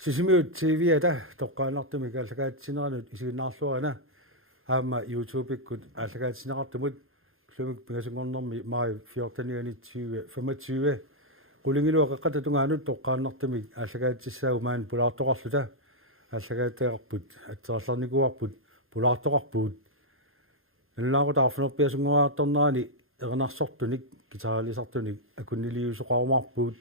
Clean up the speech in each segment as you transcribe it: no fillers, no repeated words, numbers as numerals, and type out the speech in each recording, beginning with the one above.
Sisimiut TV-ata toqqaanartumik allagaatsinеранут isiginnaarluarana aama YouTube-ikkut allagaatsinеqartumut klumik pingasungornermi mai 14-20 25 qulingiluа qaqqatatungaanut toqqaannartumik allagaatissaagu maan pulaartoqarluta allagaatteeqarput atserallarnikuarput pulaartoqarpuut nallaaqutarfunerpiasungorаарtornerani eqernarsortunik gitaalisartunik akunniliusoqarumarpuut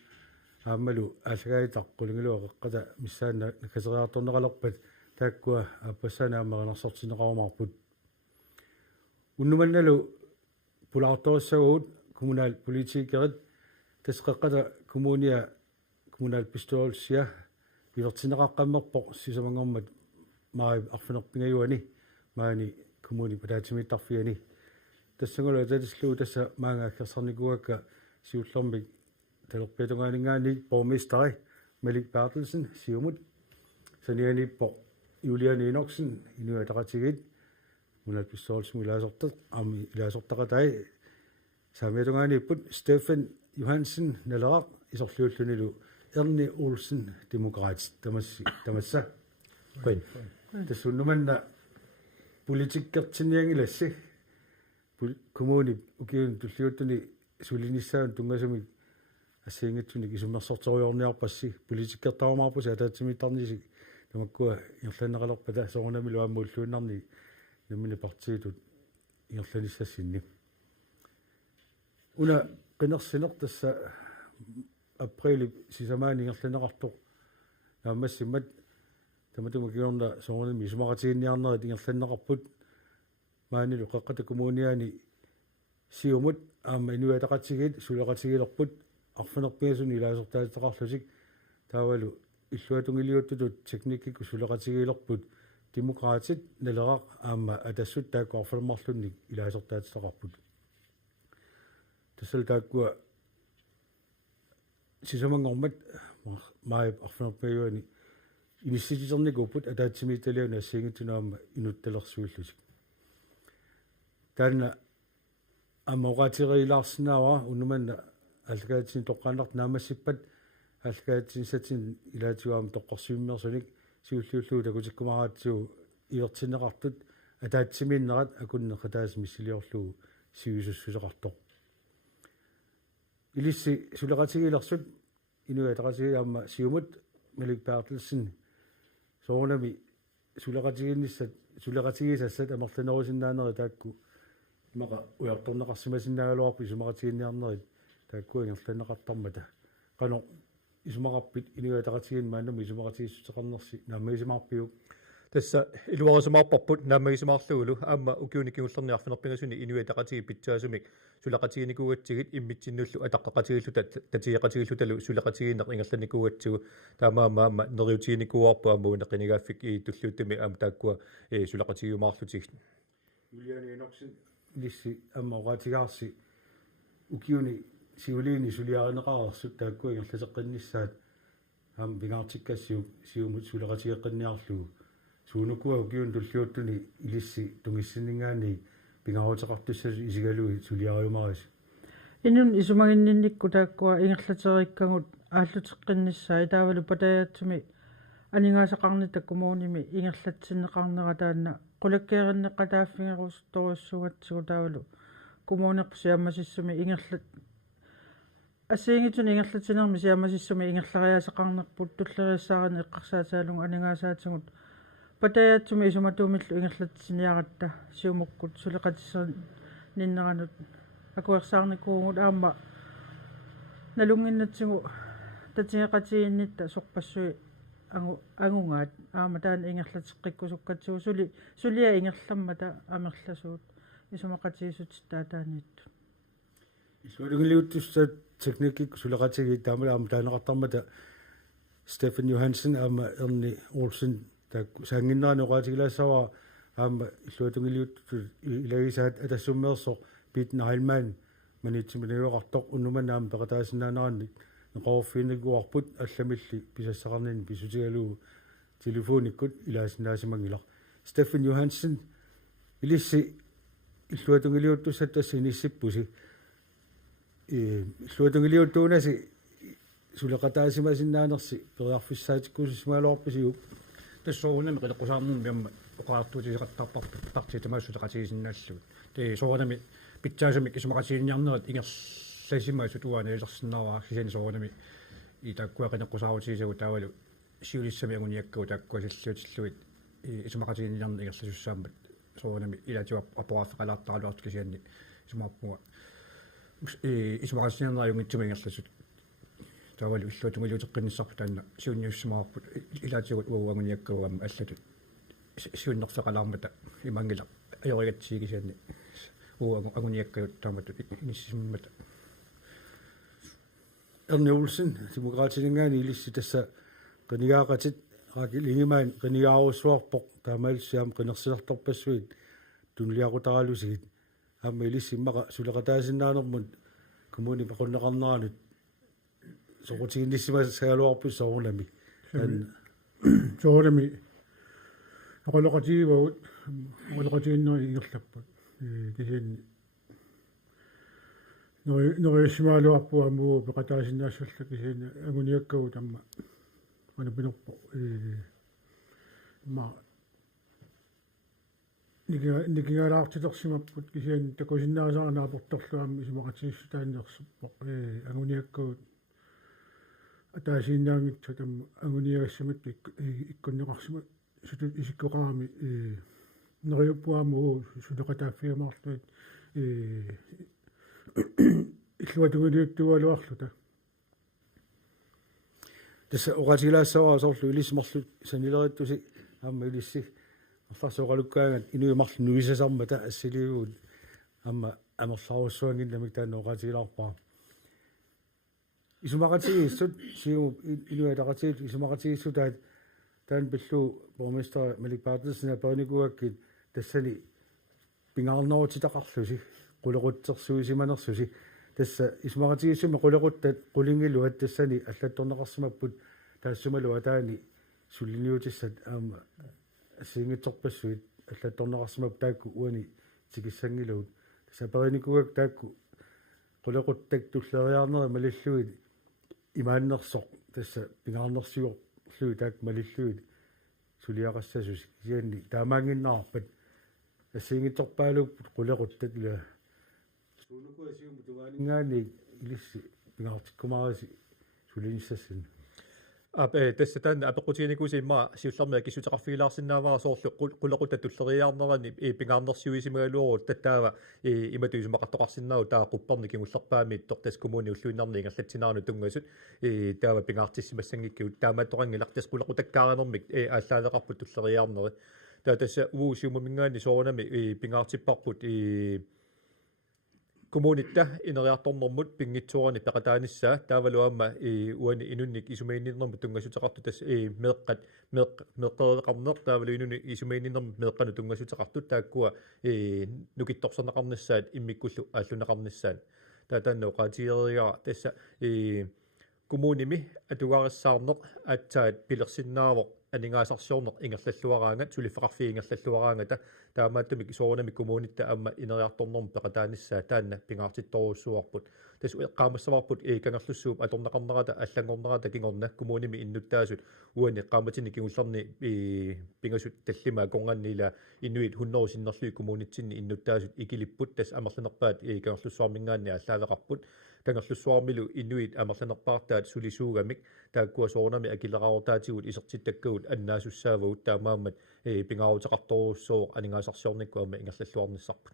aammalu allagaitaq qulingiluа qaqqata missaanna nakaseriartorneralorpat taakkua appassanaammeqanarsortineqarumarput unnumannalu pulaartorissaguut kommunal politiikerit tasqaqqata kommunal pistolsia pilertineqaqqammerpoq sisamangormat maai arfunerpingajuani maani kommuni pataatimmittarfiani тассангула татислуу тасса маангааккерсарникуакка сиуллэрмик талерпиатунгааningaani borgmesteri Malik Bertelsen siumut sanianippo Julian Enoksen inuataqatigit munalpissoorsumu ilaasortat ami ilaasortaqatai saamiatungaanipput Stefan Johansen naleraq isorluullunilu Ernie Olsen demokraat tamassa qin tassunnumanna politikkertiniangilassi kommuni ukiun tulliuttuni sulinissaan tungasumik ассиингитсуник исуммерсорториорниарпасси политиккертаумаарпус атаатсимиттарниси тамаккуа ирланнеқалерпата соорнами луаммууллууннарни наммини партиитут ирланиссассинни уна qinерсинер тасса априли сисамаани ирланеқартоқ нааммассиммат таматума киорна соорнами исумақатигинниарнерит ирланнеқарпут маанилу қаққата коммуниани сиумут аама инуатақатигит сулеқатигилерпут арфанерпиасуни илаасортаатеқарлусик таавалу иллуатунгилиуттутут техниккикку сулеқатигилерпут демократит налерақ аама атассут таакку арфанермарлунник илаасортаатеқарпут тассал тааккуа сисамангормат маи арфанерпиаюани инисситисерникуппут атаатсимитталиуна ассиингитсунаама инутталерсуиллусик таанна аммоqaatigerilaarsinaава уннуманна алгаатсин тоққааннарт наамассиппат алгаатсин сатин илаатигуам тоққорсуиммерсуник сиуллиуллуу такутиккумараатсуу иертинеқартут атаатсимииннерат акуннеқатаас миссилиорлуу сивисуссусеқартоқ илисси сулеқатигилерсут инуатақатигиаама сиумут Malik Bertelsen соорнами сулеқатигисассат амерланерусиннаанери таакку мақа уярторнеқарсимасиннаагалуарпи сумақатигинниарнерит тааккуингерланеқартармата қано исумақарпит инуатақатигин мааннами исумақатигиссутеқарнерси нааммагисимаарпиук тасса илуарисумаарпарпут нааммагисимаарлугулу аама укиуникиуллерниарфинерпингасуни инуатақатиги питсаасумик сулеқатигиникууатсигит иммитсиннуллу атаққақатигиллу татиеқатигиллуталу сулеқатигиннеқ ингерланикууатсигу таамаама нериутигиникууарпу аамуна қинигааффик и туллууттами аама тааккуа сулеқатигиумаарлутигит Julian Enoksen лисси аммаоqaatigaarsi ukiuni siuliini suliarinеqarersut taakku ingerlaseqqinnissaat aam pingaartikkassiu siumut suleqatigeqqinniarlugu suunukua ukiun tulliuttuni ilissi tungissinningaani pingaruteqartussasu isigalui suliariumaris inun isumaginninnikku taakkua ingerlateriikkangut ааллутеққиннссаа итаавалу патаяатсуми анигаасақарнита комууними ингерлатсиннеқарнера таанна qulakkeerinneqqataaffingерусторуссугатсигу таавалу комуунерпу сиаммасиссуми ингерлат ассиингитсуни ингерлатинерми сиаммасиссуми ингерлариасеқарнерпут туллериссаарани эққарсаатаалугу анигаасаатингут патаяатсуми исуматуумиллу ингерлатсиниаратта сиумуккут сулеқатиссер ниннеранут акуерсаарникуугут аама налунгиннатсигу татиеқатииннитта сорпассуи ангунгаат аама таан ингерлатеққиккусуккатсигу сулиа ингерламмата амерласуут исумақатигисут таатааниитту исуалугилиуттуссаат техниккикку сулеқатиги таамала аама таанеқартармата Stefan Johansen аама Ernie Olsen таакку саангиннераноqaatigilassava аама иллуатунгилиутту илагисаат атассуммеерсо Pete Heilmann манитсиминеуақартоқ уннуманаама пеқатаасиннаанеранни неқорфинникуарпут алламилли писассақарнини писутигалуу телефониккут илаасиннаасимангилар Stefan Johansen илисси иллуатунгилиуттуссат тассиниссиппуси иллуатунгилиуттуунаси сулеқатаасимасиннаанерси периарфиссаатиккуусисмаалуарписиуп тассоорунами қилеққусаарнерми амма оқаартуутисеқаттарпартақситамаассулеқатигисиннааллугут те соорунами питсаасамик исумақатигинниарнерат ингерлассимаасут уаана илерсиннааваа сисани соорунами итаккуақинеққусаарутисигу таавалу сиулиссами агуниаккау тааккуасиллуутиллуит исумақатигинниарнер ингерласуссаамат соорунами илатиуа апоафеқалаартаралуарту кисианни исумаарпуга исумақатигинниарнер аюнгитсума ингерласут таавалу иллуатунгилуутеққинниссарпу таанна сиунниуссимаарпут илаатигут уагуниаккаугамма аллатут сиуннерсеқалаармата имангила аёригатсигисианни агуниаккают тааматут иниссиммата Erni Olsen demokraatsingaani ilissi tässä qanigaaqatit aakilingimään qanigaarussuarpoq taamalissiam qinersilartorpassuit tunliaqutaralusigit aamma ilissimmaqa suleqataasinnaanermun kommuni paqunneqarneranut soqutiginnissimas saaluarpus soorunami soorunami oqoloqatiivagut oqoloqatiinnerui igerlapput kisiinni норисмаалуарпу амуу пеқатаасиннаассалла кисиина агуниаккагу тамма анапинерпо ма никигалаартитерсимаппут кисиан такусиннаасаранаапорторлуамми исумақатиниссутааннерсуппо агуниаккагу атаасииннаангитсу тамма агуниагассамат иккуннеқарсима суту исиккоқарами нериуппуамуу сулеқатааффиамаарлуит иллуатугулиуттуалуарлута tässä oqatilaassawaa soorlu ilismarlu sanileriittusi aamma ilissi арларсоqalukkaangat inuimarlu nuisasarmata assiliugut aamma amerlaarussuanginnamik taanna oqatilaarpaa isumaqatigiissut siu inuataqatiit isumaqatigissu taat taan pillu borgmester Malik Bartelsen apernikugakkin tassani pingaarnerutitaqarlusi qulequtsersuisimanersusi tassa isumaqatigissuми qulequttat qulingiluat tassani аллатторнеқарсимаппут таассумалу атаани суллиниутиссат аама ассиингитсорпассуит аллатторнеқарсимап таакку уани тикиссангилуут тасса периникугак таакку qulequttак туллериарнери малиллуит имааннерсоқ тасса пингаарнерсиуорлуи таак малиллуит сулиақассасус кианни таамаангиннаарпат ассиингитсорпаалууппут qulequttак ила сунукуасиуму тугаанингаани илисси пингаартиккумаариси сулинissassin tässä tänne apekutiinikkusiimmaa siullarmia kissutaqarfigilaarsinnaavara soorlu qullequtta tulleriaarnerani pingaarnersiuisimaluoru tattaava imatuisumaqartoqarsinnaagu taa qupparnikingullerpaamiit tortas kommuni ulluinarni ingerlatsinaarnu tungasut taava pingaartissimassangikkiut taamaattoqangilartas qullequtakkaaranermik aallaaleqarput tulleriaarneri taa tassa uusiumamingaani soorunami pingaartipparput kommunitta ineriartornermut pingitsuarani peqataanissa taavaluamma uani inunnik isumainninnermu tungasutaqartu tas meqqereqarner taavalu inuni isumainninnermu meqqanu tungasutaqartu taakkua nukittorserneqarnissaat immikkullu aalluneqarnissaat taataannauqaatieriga tassa kommunimi atugarissaarneq atsaat pilersinnaavoq aningaasarsiorneq ingerlalluaraangat suliffaqarfi ingerlalluaraangata taamaattumik soorunami kommunitta amma ineriartornermu peqataanissa taanna pingaartittorussuarput tas eqqaamassavarput kangerlussuup atorneqarnerata allangornerata kingorna kommunimi innuttaasut uani eqqaamatini kingullerni pingasut tallima konganniila inuit hunnorusinnerlui kommunitsinni innuttaasut ikilipput tas amerlanerpaat kangerlussuarmingaanni aallaaleqarput kangerlussuarmilu inuit amerlanerpaartaat sulisuugamik taakkua soorunami akileraartaatigut isertittakkugut annaasussaavagut taamaammat pingaarutaqartorussoo aningaasarsiornikku amma ingerlalluarnissarput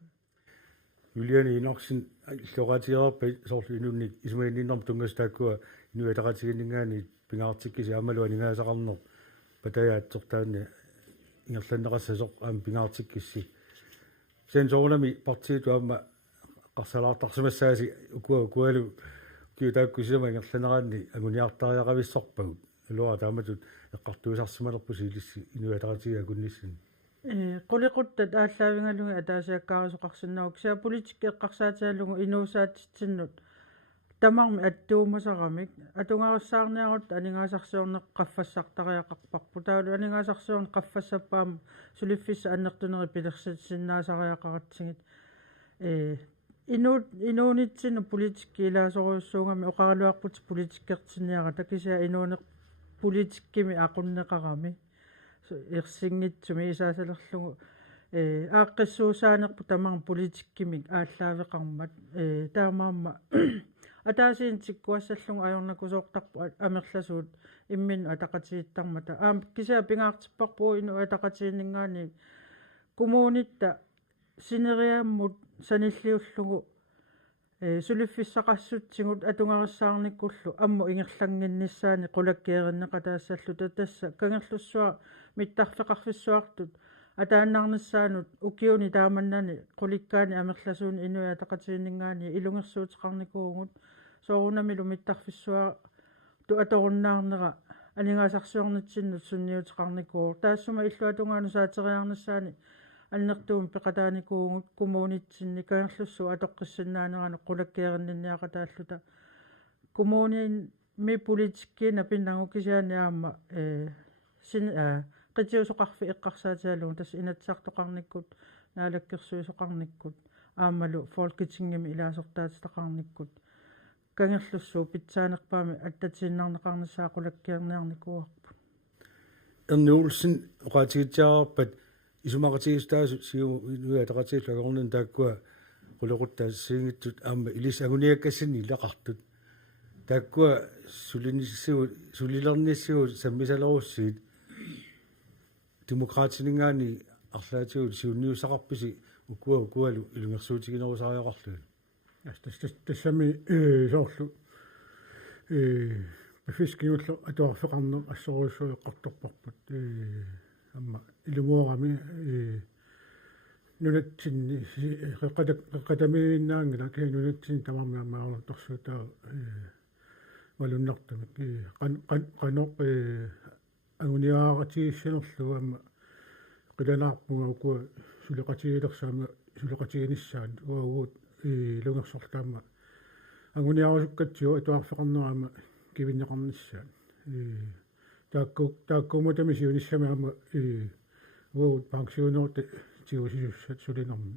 Juliani inoksin illoqatigerpa soorlu inunnik isumainninnerm tungastakkua inuataqatiginningaani pingaartikkisi aamalu aningaasaqarner patayaatsortaanni ingerlanneqassasoq aam pingaartikkissi sen soorunami partiitu aama qarsalaartarsimassaasi ukualu kiutaakkusima ingerlaneraanni aguniartariaqavissorpagut luara taamatut eqqartuisarsimalerpusi ilissi inuataqatiga kunnissin quliquttat ааllaавингалуги атаасиаккаарисоқарсинааук сиа политикки эққарсаатиаллугу инуусаатитсиннут тамарми аттуумасарамик атунгаруссаарниарут анигаасарсиорнеқ qaffassaartariaqarparpu таалу анигаасарсиорн qaffассаппаама сулиффисса аннертунери пилерситсиннаасариақаратсигит inuunitsinu poliitikki ilaasuruussuungami oqaraluarput poliitikkertiniara takisia inuuneq poliitikkimi aqunneqarami irsinngitsumi isaasalerlugu aaqqissuusaanerpu tamang poliitikkimik ааллаавеқармат таамаама атаасиин тиккуассаллугу ajornakusoortarpu амерласуут иммину атақатииттармата кися пингаартиппарпуу ину атақатииннгаани коммуунитта синериааммут саниллиуллугу сулиффиссақассутсигут атунгариссаарниккуллу амму ингерлангиннissaани qulakkeerinneqataasallu tatassa kangерлуссуа миттарфеқарфиссуартут атааннарнissaанут укиуни тааманнани qulиккаани амерласууни инуя атақатииннгаани илунгерсуутеқарникуугут соорунамилу миттарфиссуа ту аторуннаарнера алингаасарсуорнитсиннут сунниутеқарникуу таассума иллуатунгаану саатериарнissaани аннертуум пеқатааникуугут коммуунитсинни кангерлуссу атоққиссиннаанерану qulakkeerinninniaqataаллута коммуунин ми политиккиина пиннагу кисианиаама qitiusoqarfi eqqarsaatiallugu tas inatsartoqarnikkut naalakkersuusoqarnikkut aammalu folketingimi ilaasortaatitaqarnikkut kangerlussuu pitsaanerpaami attatiinnaarneqarnissaa qulakkeerniarnikuarpu Erniulsen oqaatigitsiarpat isumaqatigistaasut siu inuataqatiillagornen taakkua qulequttaassiingittut aamma ilis aguniakkassini ilaqartut taakkua sulilernissiu sammisalerussiit demokraatiningaani арлаатигут сиунниуссақарписи укуалу илунгерсуутигинерусариақарлугу тассами соорлу пифискиуллу атуарфеқарнер ассоруссуеққарторпарпут амма илумуорами нунатсинни қеқатамииннаангила кенунатсин тамармаамаарлорторсуутаа валуннартамик қаноқ агуниааратигиссинерлугамма qilanaarpunga ukua suliqatigilersaama suliqatiginissaan uaguut lungerssortaamma aguniarusukkatsiu atuarfeqarnerama kivinneqarnissaan taakkuumutami siunissamaama uaguut pensionerti tiusisussat sulinermi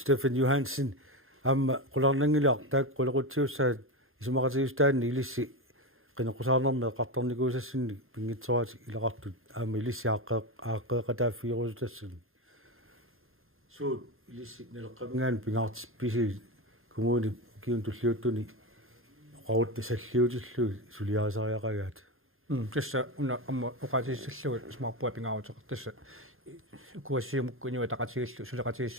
Stefan Johansen amma qularnangilaaq taak qulequtiussaat isumaqatigistaanni ilissi qinoqusаарnerme qartornikuusassinni pingitsuati ilaqartut aama ilissi aaqqeeqataafiirusutassuni suut ilissi neleqqavingaan pingaartispisi kommuni kiun tulliuttuni qawutta salliutullu suliaasariaqagaat тасса уна амма оqatigissallugu смарпуа пингаарутеқар тасса куассиумукку инуа тақатигиллу сулеқатигис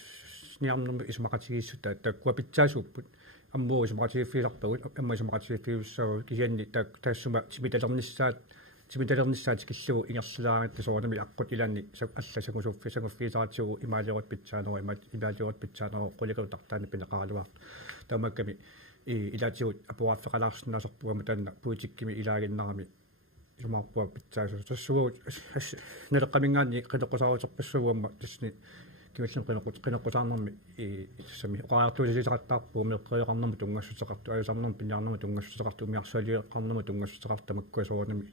ниарнерми исмақатигиссута таккуа питсаасууппут аммуу исмақатигиффиларпагут амма исмақатигиффиуссаа кисианни таассума тимиталернissaat киллугу ингерсулааритта соорнами аққут илаанни алла сагуффисаратсугу имаалиорат питсаанера имаалиорат питсаанера қуликутартаани пинеқаралуар таамакками илаатигут апуаффеқалаарсинаасорпугама таанна политиккими илаагиннарами исумаарпуа питсаасу тассугу нелеққамингаанни қилеққусаарутерпассугуамма тасни кималлам qinoqqusаарnermi сами оqaartulisisaqattaarpuu meqqeeqarnermu tungassutеqartu ajusarnermu pinnaarnermu tungassutеqartu umiarsaaliueqqarnermu tungassutеqartamakku soornami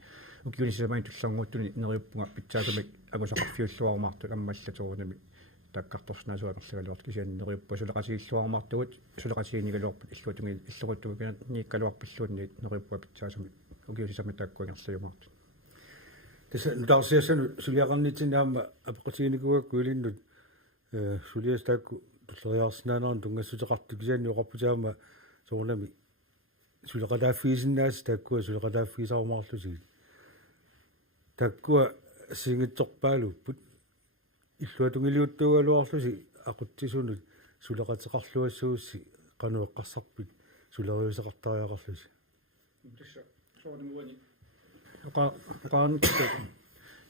ukiunissamani tullarnguuttuni neriuppunga pitsaasumik agusaqarfiulluarumaartu аммаллатуурнами таккарторснаасуанерлугалуарт кисиан нeriuppa сулеqatiilluarumaartugut сулеqatiinigaluarput иллуутунги иллуруттугина никкалуарпиллуунни neriuppa pitsaasumik ukiunissamani тааккуангерлуйумаарту таса нутаарсиассану сулиақарнитсинаама апеқатигиникугакку илиннут сулиастаакку туллериарсинаанеран тунгассутеқарту кисианни оқарпутаама соорнами сулеқалааффиисиннаас тааккуа сулеқалааффиисарумаарлусигит тааккуа сингитсорпаалуппут иллуатунгилиуттуугалуарлуси ақутсисунут сулеқатеқарлуассуусси қануэққарсарпит сулериусеқартариақарлуси тасса соорнамуани оqaarnittu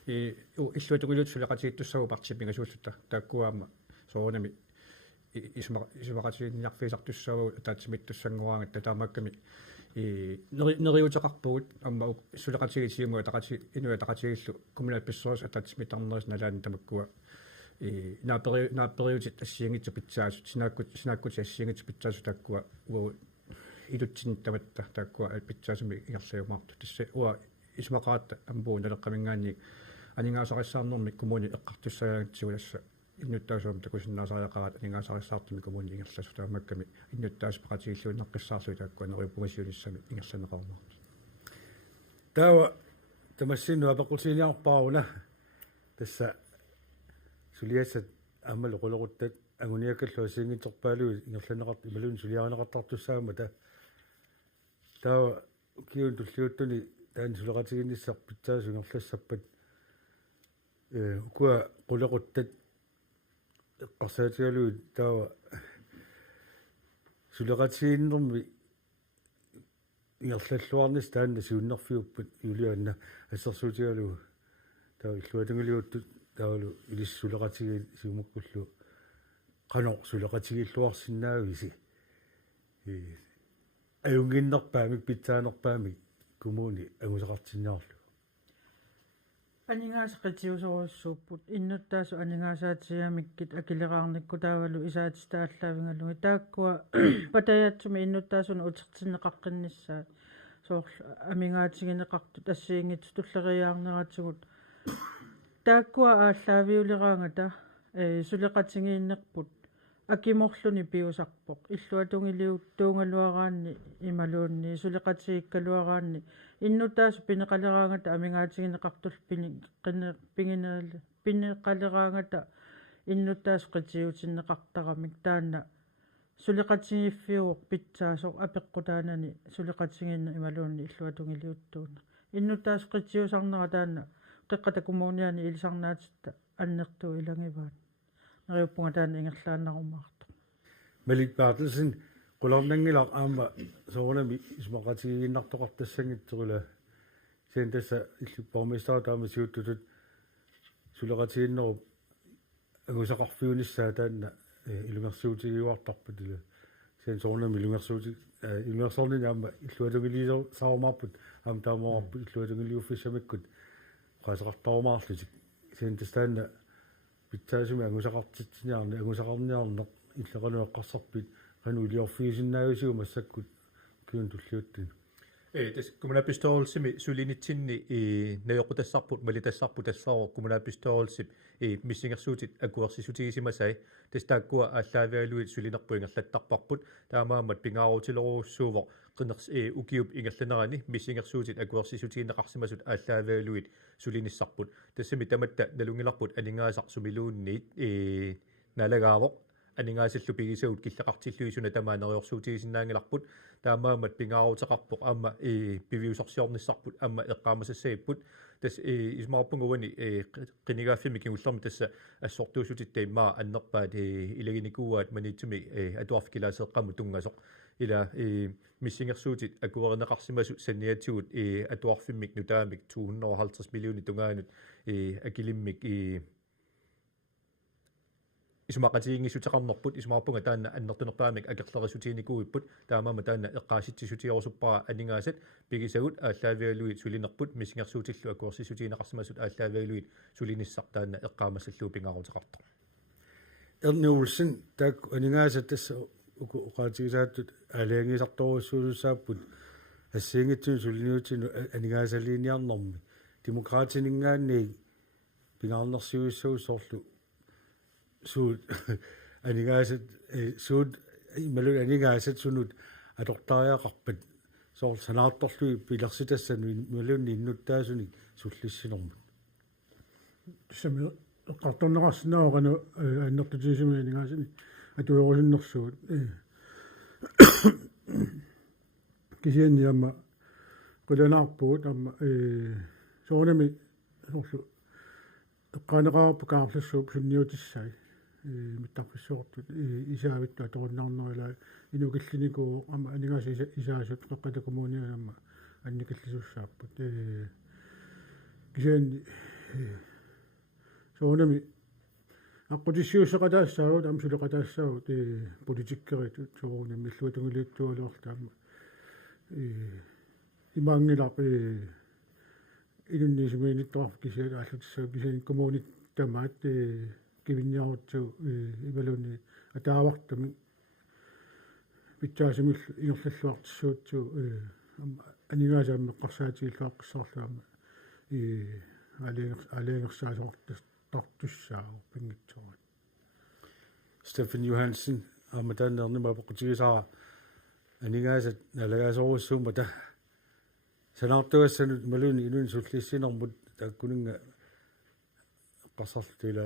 иллуатугилут сулеqatigittуссагу партипингасууллута тааккуаама соорнами исумақатигинниарфисартуссагу таатсимиттуссангуаангат таамакками нериутеқарпугут амма сулеqatigисиумуа тақати инуа тақатигиллу коммунал писсорис атаатсимитарнерис налаани тамаккуа наапериутит ассиингитсу питсаасут синааккути ассиингитсу питсаасу тааккуа уа илутсинниттаматта тааккуа питсаасуми ингерлиумаарту тасса уа исмақаатта амбуу налеққамингаани анингаасариссаарнэрми коммуни эққартуссаягатсигуласса иннуттаасуам такусиннаасариақарат анингаасарissаарtumi коммуни ингерласу таамакками иннуттаас пақатигиллуиннаққиссаарлу тааккуа нериуппумасиунissami ингерланеқармаа таа тамассину апаққутиниарпааруна тасса сулиассат аамалу қулеруттак агуниаккаллу сингитерпаалуи ингерланеқарт ималун сулиаанеқартартуссаама таа киун туллиуттуни таан сулеқатигинниссар питсаасу ингерлассаппат укуа қулеруттак эққарсаатигалуи таа сулеқатигиннерми ингерллуарнис таанна сиуннерфиуппут юлианна ассерсуутигалу таа иллуатангилиуттут таалу илиссулеқатиги сиумуккуллу qanor sulaqatigilluarsinnaaguisi ajunginnerpaamik pitsaanerpaamik kumuuni agusaqartinniarlu анингаасеқатиусоруссууппут иннуттаасу анингаасаатиамиккит акилеқарникку таавалу исаатистааллаавингалуги тааккуа патаяатсуми иннуттаасуна утертиннеқаққиннссаа соорлу амингаатигинеқарту тассиингит туллериаарнератигут тааккуа ааллаавиулераангата сулеқатигииннерпут акиморлуни пиусарпоқ иллуатунгилиу туунгалуараанни ималуунни сулеқатигиккалуараанни иннутаасу пинеқалераангата амингаатигинеқартул пинеқалераангата иннутаасу қитиутиннеқартарамик таанна сулеқатигиффиуоқ питсаасоқ апеққутаанани сулеқатигинна ималуунни иллуатунгилиуттууна иннутаасу қитиусарнера таанна қеққата коммуниани илисарнаатитта аннертуу илангиваат нариуппунга таана ингерлааннарумаарто Malik Bartelsen qulornangilaq aama soornami ismaqatigиннартоқартассангитсерила сентаса иллуппармистаа таама сиуттутут сулеқатигиннеруп агусақарфиунissaa таанна илунгерсуутигиуартарпут ила сен соорнами илунгерсуутиг аама иллуатугилисо саумаарпут аама таамаарпут иллуатугилиуффиссамиккут qaasaqartarumaarlutik сентастаанна питсаасуми агусақартитсиниарни агусақарниарнеқ иллеқануэққарсарпит qaну илиорфиисиннаагусигу массаккут киун туллиуттин тас коммунапистоолсими сулинитсинни наёқутассарпут малитассарпут тассаро коммунапистоолсип миссингерсуутит акуерсисутигисимасай тас тааккуа ааллаавиалуит сулинерпу ингерлаттарпарпут таамаамат пингааруутилоруссуувоқ qiners ukiup ingerlanerani missingерsuutit akuersisutiinneqarsimasut ааллаавиалуит сулиниссарпут тассами таматта налунгиларпут анингаасар сумилуунниит налагаавоқ анингаасаллу пигисагут киллеқартиллуисуна тамаанериорсуутигисиннаангиларпут таамаамат пингааруутеқарпоқ аама пивиусарсиорниссарпут аама эққаамасассаиппут тас исмаарпунгуани қинигааффими кигуллерми тасса ассортуусутиттаи маа аннерпаат илагиникууаат маниитсуми атуарфикилаасеэққаму тунгасоқ ила миссингерсуутит акуеринеқарсимасу санниатигут атуарфиммик нутаамик 250 миллиони тунгаанут акилиммик исмақатигингисутеқарнерпут исмаарпунга таанна аннертунерпаамик акерлерисутиникууиппут таамаама таанна эққааситсисутиорусуппара анингаасат пигисагут ааллаавиалуит сулинерпут миссингерсуутиллу акуерсисутиинеқарсимасут ааллаавиалуит сулиниссар таанна эққаамассаллуу пингааруутеқартор эрниулсин таак анингаасат тасса уқаатигисааттут алаангисарторуссуулуссааппут ассиингитсун сулиниутину анингаасалиниарнэрми демократинингаанни пингаарнерсиуиссуу соорлу суут анингаасат суут ималу анингаасат сунут атортариақарпат соор санаарторлуи пилерситассану ималунни иннуттаасуни суллиссинэрмут сами эққартуннеқарсинаоқану аннертутисими анингаасани атуерусиннэрсуут кисианниама qulanaarpuut amma soornami soorlu eqqaanеqaarpu kaarlassuup sunniutissai mittaqissuortut isaavittu atorunnaarnerila inukillinikuu amma aningaasa isaasut qaqqatakommuunianamma annikillisussaapput kisianni soornami аққутиссиуссеқатаассаагут амсулеқатаассаагут политиккерит соорунни миллуатунгилиуттуалуарлаама имаангилап илуннисумиинитторф кисиат ааллутиссаа кисиан коммунит тамаат кивинниарутсу ималуни атаавартами питсаасимил ингерллуартиссуутсу анингаасаамме қарсаатигиллааққиссаарлаама аленгерсаасоортас тартуссаа пингитсорат Stefan Johansen amataannernima poqutigisaa aningaasat nalagaasoorussumata sanartuassanut maluni inun sullissinermut taakkuninga qassartila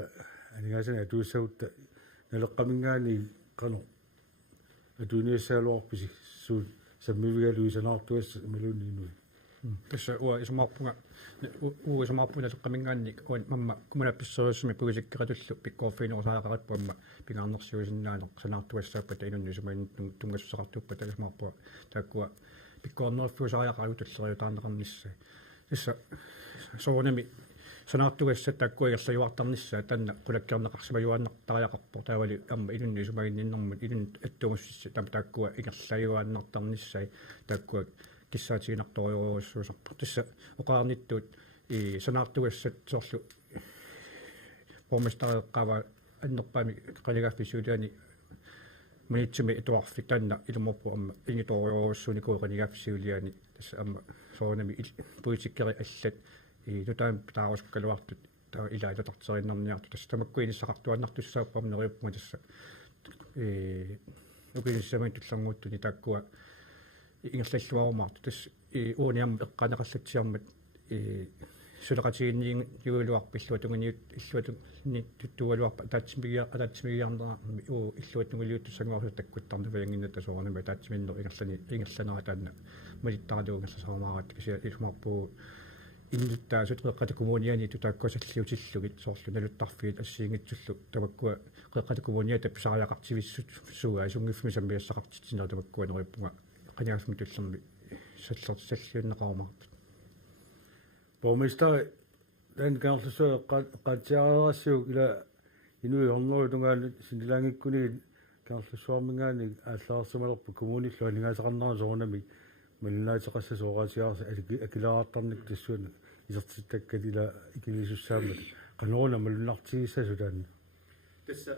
aningaasana atuussagutta naleqqamingaani qano atuuniassaaluarpisi suut sammivigaluisanartuassa maluni inui tässä isomappunga isomappunga teqqamingaanni uan mamma kumanappisseruussumi pugisikkeratullu pikkoorfiin osaaqarippuamma pingaarnersiusinnaaneq sanaartuassaappat inunni sumain tungassaqartuuppat isomappuga taakkua pikkoornerfiusaaqarutulleriyutaarneqarnissa issa soonami sanaartuassa taakkua igerlajuartarnissa tanna qulakkerneqarsima juannartariaqarpo taavali amma inunni sumainnиннэрмут inun attuumussissa taakkua igerlajuannartarnissai taakkua киссаатигинарториоруссуусарпу тасса оқаарниттуут санаартугассат соорлу поместареққава аннерпаами қалигаффисуулиани манитсуми итуарфик таанна илуморпу амма ингиториоруссуникуу қалигаффисуулиани тасса амма соонами пуитиккери аллат нутаам таарусуккалуартут таа илаататартериннарниарту тасса тамаккуинissaqartuannartussaappaam neriuppunga tassa укинissamain tullarngууttuni taakkua ингерллуарумаарту тас униам эққанеқаллатсиармат сулеқатигинниин юулуарпиллуа тунгиниут иллуатуни туттуалуарпа атаатсимигиарнера уу иллуатунгилиутту сангуарсу таккуттарна ваангинната соорнама атаатсиминнер ингерланера таанна малиттаалуу ингерласарамаарат кися илмарпуу иннуттаасут қеққата коммуниани тутааккуасаллиутиллугит соорлу налуттарфигит ассиингитсуллу тамаккуа қеққата коммуниата писариақартивиссут сугаа сунгиффми самбиассақартитсинер тамаккуа нериуппунга qaniarsum tullermi sallersalliunneqarumaartut borgmester den kanallusu qaatiaraasiu ila inui hornuru tungaan sinilangikuni kanallussuarmingaani aallarsumalerpu kommunillu alingaasaqarnera soornami malinaataqassa sooraasiaarsa akilaartarnik tassuuna isertittakkat ila ikilisussaamat qanoruna malunartigissasu taanna tässä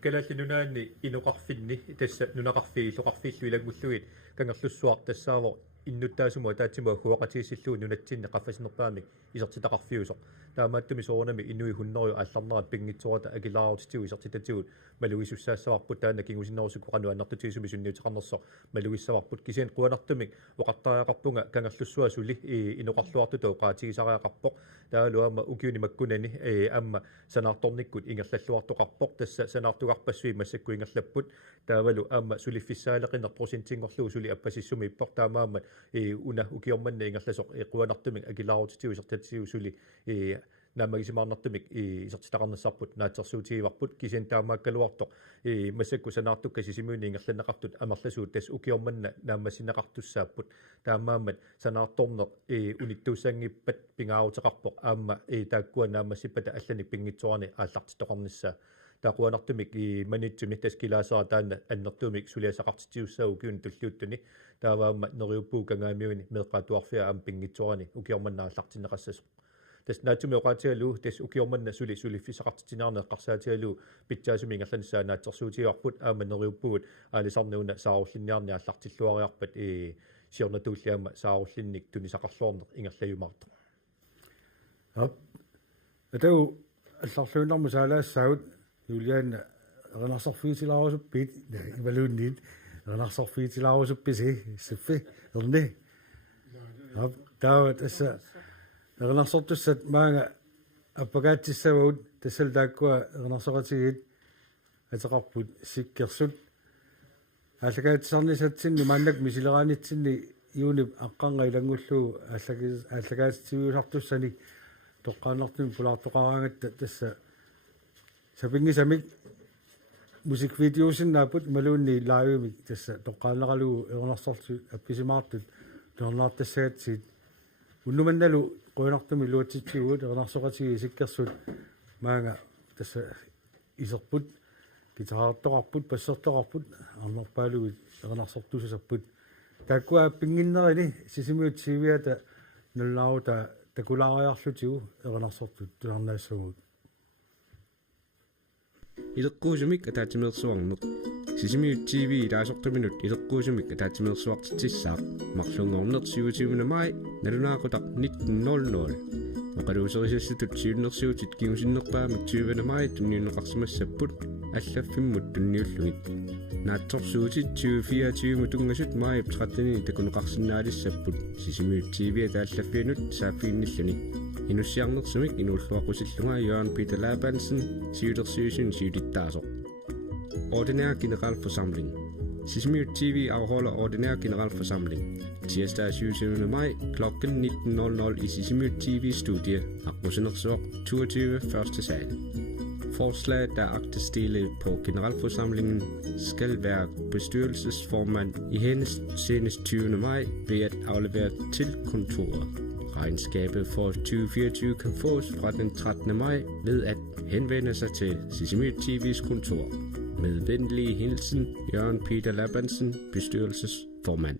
kalallinunaanni inuqarfinni tässä nunaqarfiilluqarfiillu ilagulluit kangerlussuar tassaavo innuttaasumua taatsimua huaqatigissilluun nunatsinne qaffasinerpaami isertitaqarfiusoq taamaattumi soornami inui hunneriu aallarnera pingitsorata akilaarutitiu isertitatigut maluissussaassavарпут таана кингусиннерусуку qanu аннартутигисуми сунниутеқарнерсо малуиссаварпут кисиан quanartumik uqartariaqarpunga kangerlussua suli inuqarluartutu qaatigisariaqarpoq taaluama ukiuni makkunani amma sanaartornikkut ingerlalluartoqarpoq tassa sanaartugarpassui massakku ingerlapput taavalu amma suliffissaaleqinner prosentingorluu suli appasissumi ippoq taamaama una ukiormanna ingerlasoq quanartumik akilaarutitiu isertatigiu suli naamagisimaarnartumik isertitaqarnassarput naatsersuutigivarput kisian taamaakkaluartoq massakku sanaartukka sisimuuni ingerlanneqartut amerlasuut tas ukiormanna naammassinneqartussaaput taamaammat sanaartorner unittuussangippat pingaaruteqarpoq aamma taakkua naammassipata allani pingitsorani aallartitoqarnissaa taaquanartumik manitsumi tas kilaasara taanna annertumik suliasaqartitiussau kiun tulluuttuni taavaamma neriuppuu kangaamiuni meeqaatuarfia aam pingitsorani ukiormanna aallartinneqassasoq tas naatumi oqaatigalu tas ukiormanna suliffisaqartitinaarne eqqarsaatigalu pitsaasumi ingerlanissaa naatsersuutigiarput aama neriuppugut aalisarnuuna saarullinniarni aallartilluariarpat siornatuulliaama saarullinnik tunisaqarluorneq ingerlajumaarta atau алларлууннарму саалаассаагут юлиаанна эрнарсарфиитилаарусуппит ивалуунниит эрнарсарфиитилаарусупписи сиффи ерни таават асса эрнарсортуссат маага аппагаатсиссавагут тассал тааккуа эрнарсоратигит атеқарпут сиккерсут ааллагаатсарнисатсинни мааннак мисилераанитсинни юунип аққанга илангуллуу ааллагаатсивиусартуссани тоққааннартumi пулаартоқараангатта тасса сапингисамик мусиквидеосиннаапут малуунни лаавимик тасса тоққааннералуу эрнарсарту апписимаартут норнаартассагатсиит уннуманналу қуинартуми луатситсигуут эрнарсоқатиги сиккерсут маага тасса исерпут гитараартоқарпут пассертоқарпут арнерпаалугит эрнарсортусасарпут тааккуа пингиннерини сисимиут сивиата нуллаарута такулаариарлутигу эрнарсортут туларнаассагут илеққуусумик атаатимеерсуарнеқ сисимиут TV илаасортуминут илеққуусумик атаатимеерсуартитсиллаақ марлунгорнерсиутигунамай налунаақутақ 1900 noqaluuserisassutut siunnersiutit kiusinnerpaamik 20 mai tunniunneqarsimassaput аллаффиммут тунниуллугит наатсорсуутит 2024 мутунгасут маип 13 такунеқарсинаалиссаппут сисимиут TV тааллаффиинут сааффиинниллуни инуссиарнерсумик инуллуақусиллунга Jørgen Peter Labansen siulersiusun siulittaasor ordinær generalforsamling Sisimiut TV afholder ordinær generalforsamling tirsdag 27. maj kl. 19.00 i Sisimiut TV-studie Akmusenersuaq 22 første sal. Forslaget, der agter stille på generalforsamlingen, skal være bestyrelsesformand i hendes senest 20. maj ved at aflevere til kontoret. Regnskabet for 2024 kan fås fra den 13. maj ved at henvende sig til Sisimiut TV's kontor. Med venlig hilsen, Jørgen Peter Labansen, bestyrelsesformand.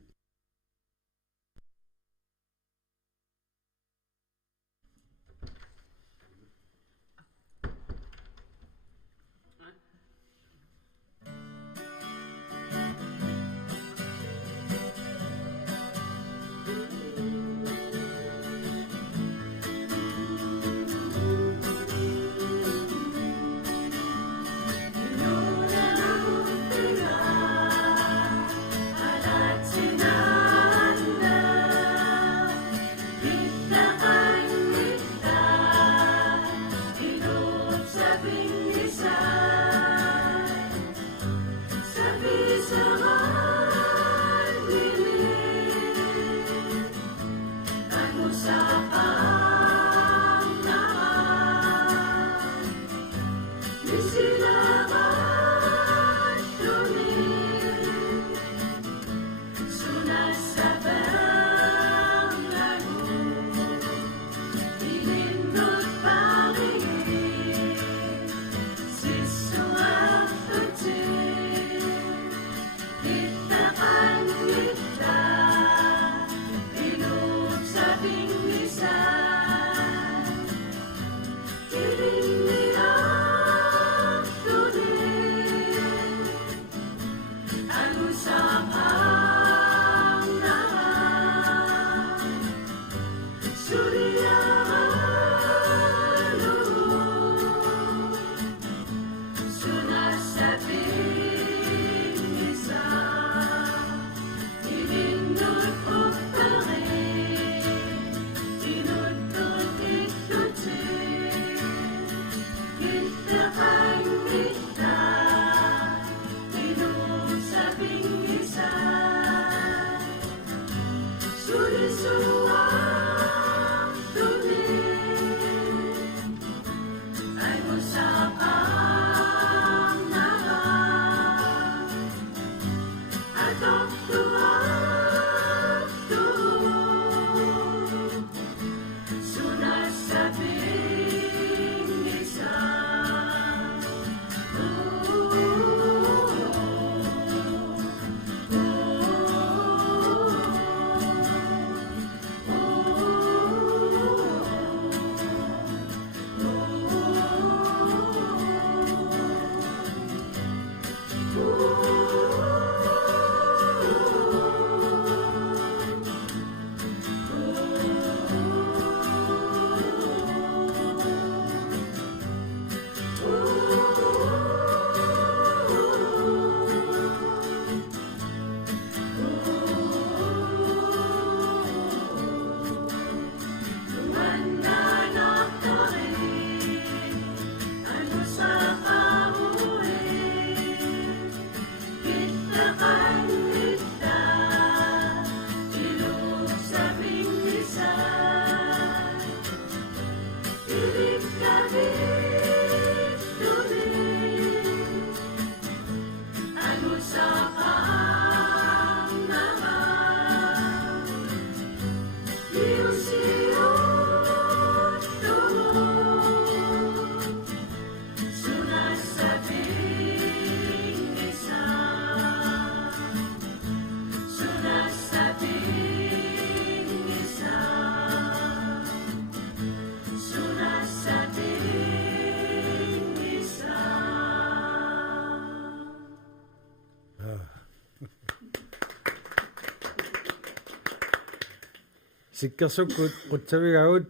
sikkersukkut qutsavigaagut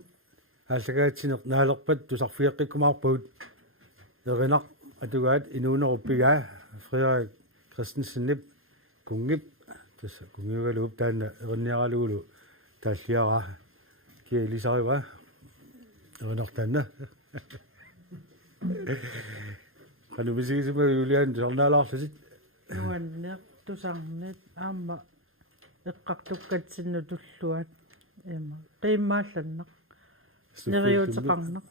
ааллагаатсинеқ наалерпат тусарфиаққиккумаарпагут еринақ атугаат инуунеруппигаа Frederik Christensen кунгип тасса кунгиугалууп таана еринниаралуулу тааллиара киэлисарива еринартаана канубисигисима юлиан сорнаалаарласит нуаннеқ тусарнит аама эққартуккатсинну туллуат эма қиммаалланнеқ нериутеқарнеқ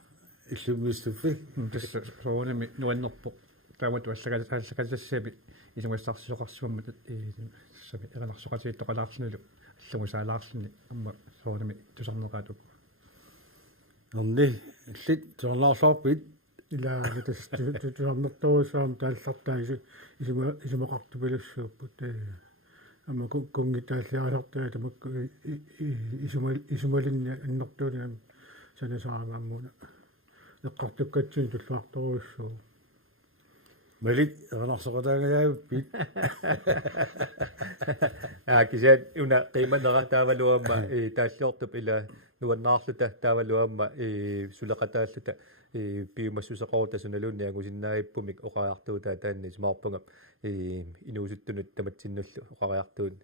иллуммистуффи тасса соонами нуаннерпо таамат аллагалассаби исумассарсиоқарсуаммат сами эрнарсоқатииттоқалаарсиналу аллугусаалаарсини амма соонами тусарнеқаатук орни иллит сорнаарлаарпит ила тас туарнертуусаам тааллартаа исумақартупилуссууппут ама кунгитааллиаралартаа тамакку исумалинни аннэртуунам санасаагааммуна эққартуккатсин туллуарторуссуу малит ернарсоқатаагаяаппит кисаат уна қиманера таавалуамма тааллиортуп ила нуаннаарлута таавалуамма сулеқатааллута пиумассусеқорта суналуунни агусиннаиппумик оқариартуутаа таанни смаарпунгап инуусуттунут таматсиннуллу оқариартуут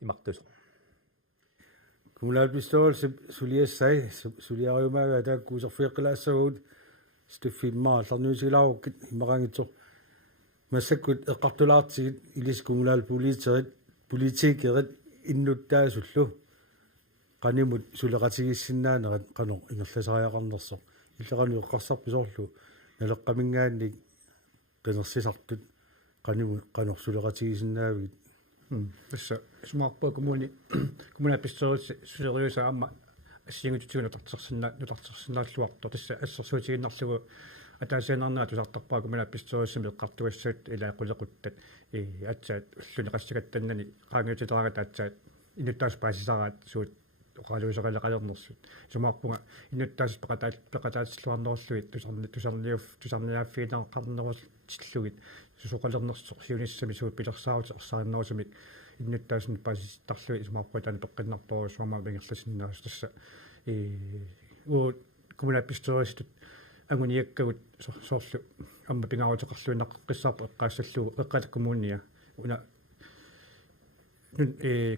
имартусо кумулаалпистол сулиассай сулиариумаага тааккуусерфиэққилаассагуут стуффиммаа алларнуусилааруккит имарангитсо массаккут эққартулаартигит илис кумулаал политикерит иннуттаасуллу qaнимут сулеқатигиссиннаанерат qano ингерласариақарнерсо иллеқану эққарсарписоорлу налеққамингаанник qinерсисартут qaнимут qano сулеқатигисиннаавит тасса смаарпа коммуна писсоорис сулериусаама ассингутсуна нутартерсинааллуарто тасса ассерсуутигиннарлугу атаасианернаа тусартарпаа коммуна писсоорисми эққартуассаат илаақулеқуттат атсаат уллуниқассагаттаннани qaangiutiтерагат атсаат инуттаас паасисараат суут оқалуусеқалеқалернерсут сумаарпунга инуттаас пеқатаатиллуарнеруллуит тусарниааффиинеқарнерус тиллугит сусоқалернерсоқ сиуниссами суут пилерсаарут арсаариннерусумик инуттаасни паасистарлуи сумаарпуатаани пеққиннартору суамаа вингерласиннаас тасса уу коммунаппистористут агуниаккагут соорлу амма пингаарутеқарлуинаққиссаарпу эққаассаллугу эққата коммуния уна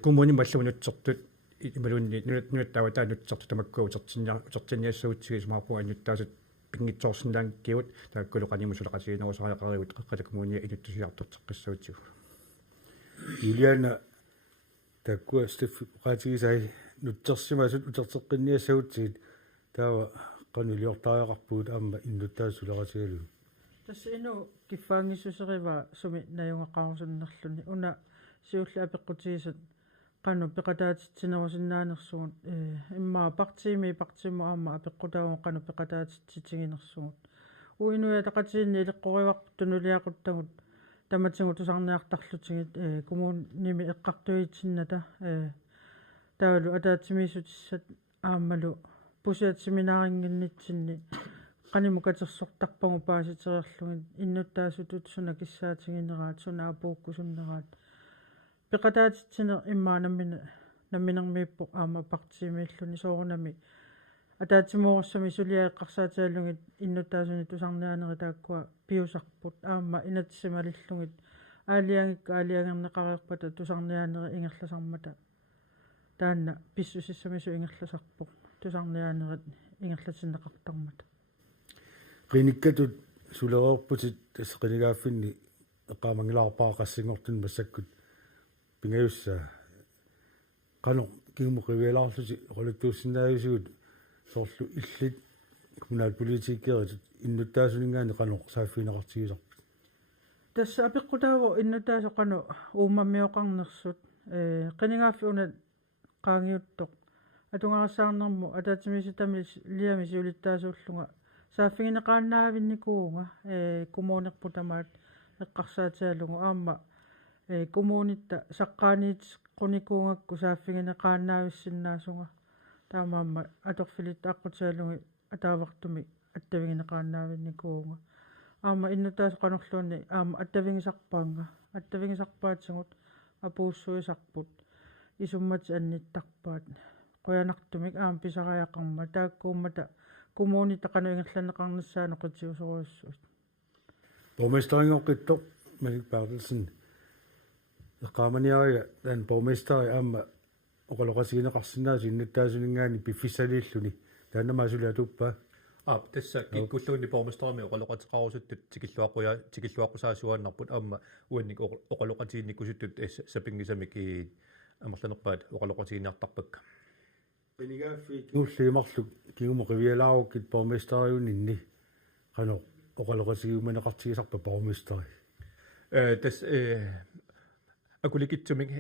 коммуни маллугунутсертут ималуунни нуаттааватаа нутсерту тамаккуу утертинниассуутсиги сумаарпуа нуттаасут пингитсоорсинаан киут тааккулу канимусулеқасиинерусариақариут эққата коммуния инуттусиартортеққиссаутигу юлиана таккуа стеф qatигисай нуттерсимасут утертеққинниассагутсигит таава qanuliortaajaqarpuut аама иннуттаассулеқасигалу тасса ину киффаангиссусерива суми наюнгақарусиннерлүни уна сиулла апеққутигисат qanu peqataatitsinерусиннаанерсугут иммаа партиму аама апеққутаагун qanu peqataatitsitiginersugut уинуя тақатиинни илеққориварпу тунулиақуттагут таматсигу тусарниартарлутигит коммунними эққартуитсинната таалу атаатсимиисутиссат аамалу пусиатсиминаарингиннитсинни qaниmu катерсортарпагу пааситериарлугит иннуттаасутут суна киссаатигинераат суна апууккусуннераат пеқатаатитсинер иммаа намминермииппо аама партиимииллуни соорунами атаатимуорсами сулиаэққарсаатиаллугит иннуттаасуни тусарнианери тааккуа пиусарпут аама инатсималиллугит аалиангернеқариерпата тусарнианери ингерласармата таанна писсусиссамису ингерласарпоқ тусарнианерит ингерлатиннеқартармата qinikkatut sulereerputit tasqinigaafinni eqqaamangilаарpaa qassingortun massakut pingayussa qano kiumuqivialaarlusi qoluttuussinnaayusugut soorlu illit kommunalpolitikkerit innuttaasuningaani qano saaffiineqartigisarput тасса апеққутааво иннутаасо qanu ууммаммиоқарнерсут qinigaafi una qaangiuttoq атунгарассаарнэрму атаатимиситами лиами сиулиттаасууллунга сааффигинеқааннаавинникуунга коммуунерпутамаат эққарсаатиалугу аама коммуунитта саққааниит қуникуунгакку сааффигинеқааннаависсиннаасунга таамаама аторфилит аққутиалуги атаавартуми аттавигинеқааннаавинникуунга аама иннутаас қанерлуунни аама аттавигисарпаатсигут апууссуисарпут исуммати анниттарпаат quyanartumik aam pisariaqarma taakkuummata kommuni taqanuingerlaneqarnassaanu qitiusoruissuut Borgmesteringoqqittoq Malik Bertelsen eqqaamaniaria tan borgmesteri aamma oqaloqasigineqarsinnaasi innuttaasuningaani piffissaliilluni taannamaasuliatuppa tässä kikkulluunni pormestarimi oqaloqatiqarusuttut tikilluaqusaasuannarput aamma uannik oqaloqatiinnikkusuttut sapingisamik амерланерпаат оқалоқатигиниартарпакка пенигааффи кигуллиимарлук кигумоқивиалаарууккит боргместериунинни қано оқалоқатигиуманеқартигисарпа боргместери тас акуликитсумик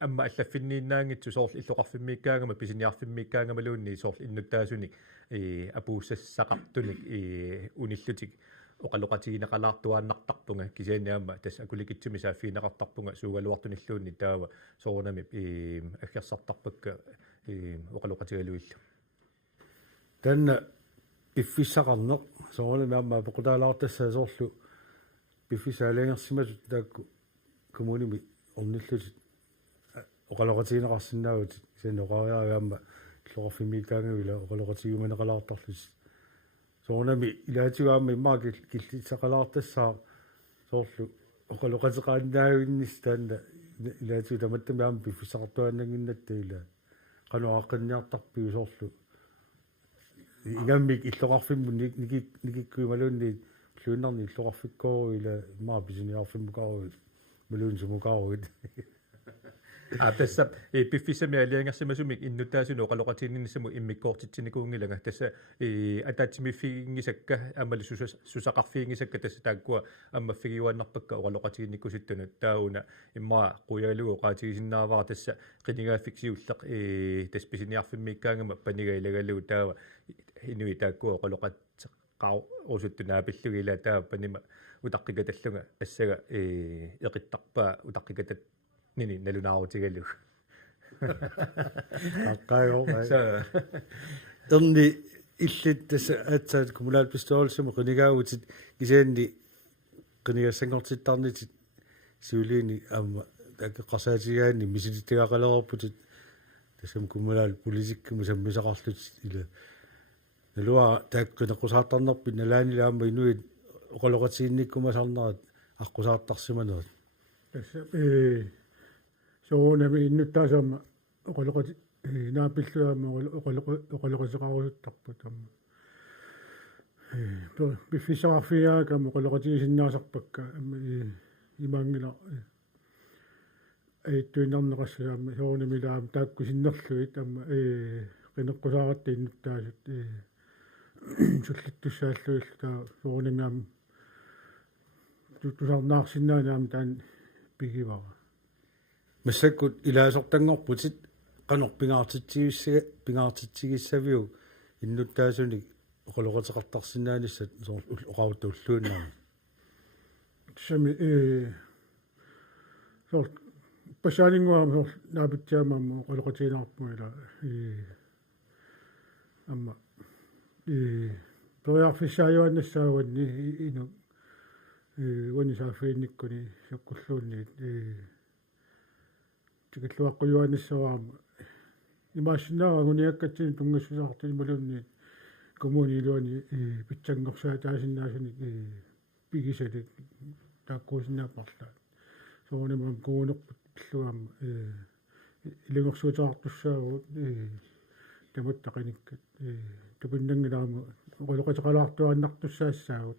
амма аллаффиннииннаангитсу соорл иллоқарфиммиккаангама писиниарфиммиккаангамалуунни соорл иннуттаасуник апууссассақартуник униллутик оқалоқатигинеқалаартуааннартарпунга кисианиаама тас акуликитсуми сааффиинеқартарпунга суугалуартуниллуунни таава соорнами аггерсартарпакка оқалоқатигалуиллу танна пиффиссақарнеқ соорнами аама поқутаалаартассаа соорлу пиффисаалиангерсимасут таакку коммуними орниллут оқалоқатигинеқарсинаавут синоқариариаама иллоқарфиммиккаангавила оқалоқатигиуманеқалаартарлус соорнами илаатигуаама иммаа киллисақалаартассаа соорлу оқалоқатеқааннаавиннис таанна илаатигу таматтами аама пиффисақартуааннангиннатта ила кануаққинниартарпиу соорлу игаммик иллоқарфимму никиккуималуунни лууннарни иллоқарфиккору ила иммаа писиниарфиммукаару малуун сумукааруит tässä piffisami aliangersimasumik innuttaasunu oqaloqatiinninissamu immikkoortitsinikuungilanga tassa ataatsimiffigingisakka ammali susaqarfiingisakka tassa taakkua ammaffigiuannarpakka oqaloqatiinnikkusittunut taauna immaa quyalugu qaatigisinnaavara tassa qinigaafiksiulleq tass pisiniarfimmiikkaangama panigailagallugu taava inui taakkua oqaloqatteqqau usuttunaapillugila taava panima utaqqikatalluga assaga eqittarpaa utaqqikatat nini nalunaaruutigallu аққаайоо эрни иллит тасса атсаат коммунаал пистоолсума қинигаагутит кисаанни қинигассангортиттарнитит сиулиини аама такеққарсаатигаани мисилиттигаақалерерпутит тассам коммунаал политиккума саммисақарлут ила налуа тааккинеққусаартарнерпит налаанила аама инуит оқалоқатиинниккумасарнерат аққусаартарсиманерат тасса соонами иннуттаасаама оқалоқати наапиллуаама оқалоқасеқарусуттарпут амма биффисаарфиаакама оқалоқатигисиннаасарпакка амма имаангила туинарнеқассаама соонами лаама тааккусиннерлуит амма қинеққусааратта иннуттаасут суллиттуссааллуилла таа соонами аама тусарнаарсиннаанаама таан пигивара массаккут илаасортангорпутит канорпингаартитсигиссавиу иннуттаасуник оқалоқатеқартарсинааниссат оқаутуллууннаа сами сор пашанингуама наапитсаамаама оқалоқатигинаарпуила амма тояарфиссааюаннассаагуанни ину уанисаафиинниккуни саккуллуунниит тикиллуаққуюаниссаваама имаашинаа гуниаккатсини тунгассусаартини малунни коммунилуани питсангорсаа таасиннаасуни пигисалик тааккуусиннаапарлаа соонемам куунерпут пиллуаама илингорсуутаартуссаагу таматтақиниккат тупиннангилаама оқалоқатеқалаартуаннартуссаассаагут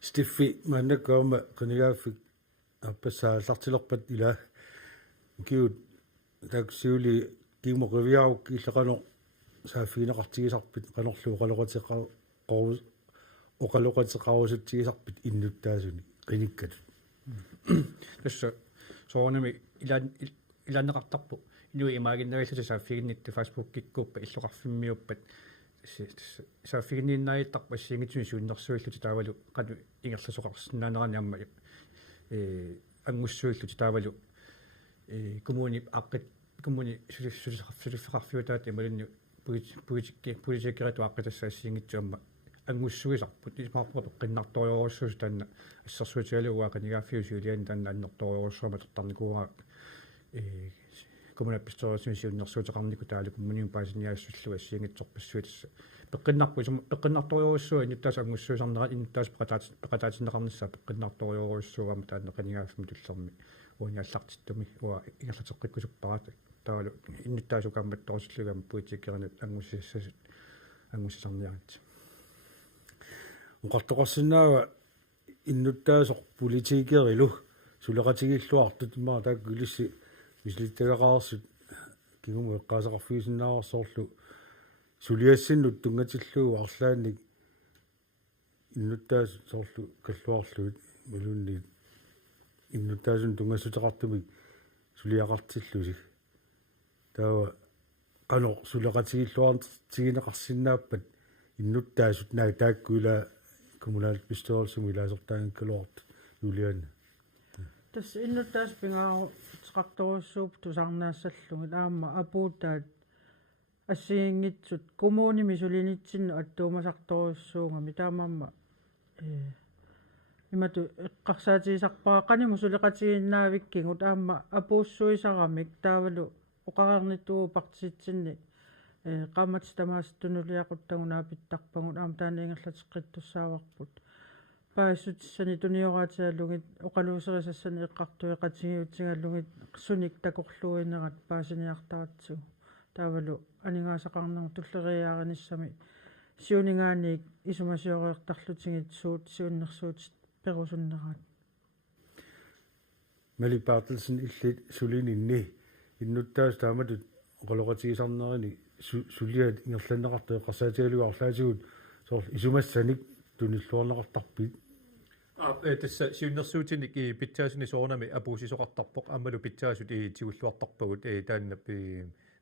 стиффи маннаккаама қинигааффик аппассааллартилерпат ила киут таксиули кимоқивиарук иллеқано сааффигинеқартигисарпит қанерлу оқалоқатеқарусутсигисарпит иннуттаасуни қиниккат тасса соонами илаанеқартарпу инуи имаагиннавиллута сааффигиннитtu Facebook киккууппа иллоқарфиммиуппат сааффигиннииннаайттарпа ассингитсуни суиннэрсуиллути таавалу қану ингерласоқарсинаанерани амма ангуссуиллути таавалу коммуни аққит коммуни сулиффеқарфиутаат ималунни политиккериту аққитассаассингитсуамма ангуссуисарпут исмаарпуа қиннарториоруссуус таанна ассерсуутигалугаа канигаффиусиулиан таанна аннерториорусsuама тертарникугаа коммунапписторисимисиуннэрсуутеқарнику таалуку муниупаасиниаассуллуга ассиангитсорпассуутисса пеққиннарпу иттаас ангуссуусарнера инуттаас пеқатаатиннеқарнissaа пеққиннарториоруссуугама таанеқанигаасми туллерми униаллартиттуми уа ингерлатеққиккусуппарат таалу инуттаасукаамматторсуллугама пуитиккернат ангуссисарниарит уқартоқарсинаава иннуттаасоқ политикерилу сулеқатигиллуартут маа тааккулисси мислиттагақарсут кигуму эққаасақарфиусиннаарсоорлу сулиассиннут тунгатиллуу арлаанник иннуттаас соорлу каллуарлуит малунни иннуттааsun тунгассутеқартумик сулиақартиллусик таава қано сулеқатигиллуартигинеқарсинааппат иннуттаасут наа тааккуила коммунаал пистоорсуми илаасортаангкалуарт юлианна тас иннуттаас пингаару теқарторуссууп тусарнаассаллугит аама апуутаат ассиингитсут коммуними сулинитсинну аттуумасарторуссуугами таамаама имату эққарсаатигисарпаа қаниму сулеқатигиннаавиккингут аама апууссуисарамик таавалу оқарерниттуу партиситсинни qaamats tamaastunnuliaquttangunaapittarpangut aam taana ingerlateqqittussaavarput paasutissani tunioraatilallugit oqaluuserisassani eqqartuiqatigiutsigalugit sunik takorluinerat paasiniartaratsugu taavalu aningaasaqarnermu tulleriaarinissami siuningaaniik isumasioriortarlutigit suut siunnersuut perusunneraat Mali Bartelsen illit sulininni innuttaas taamatut oqaloqatigisarnerini suliat ingerlanneqartueqqarsaatigaluarlaatiguut soor isumassanik tunilluorneqartarpit tässä siunnersuutinik pitsaasuni soornami apuusisoqartarpoq ammalu pitsaasut tigulluartarpagut taanna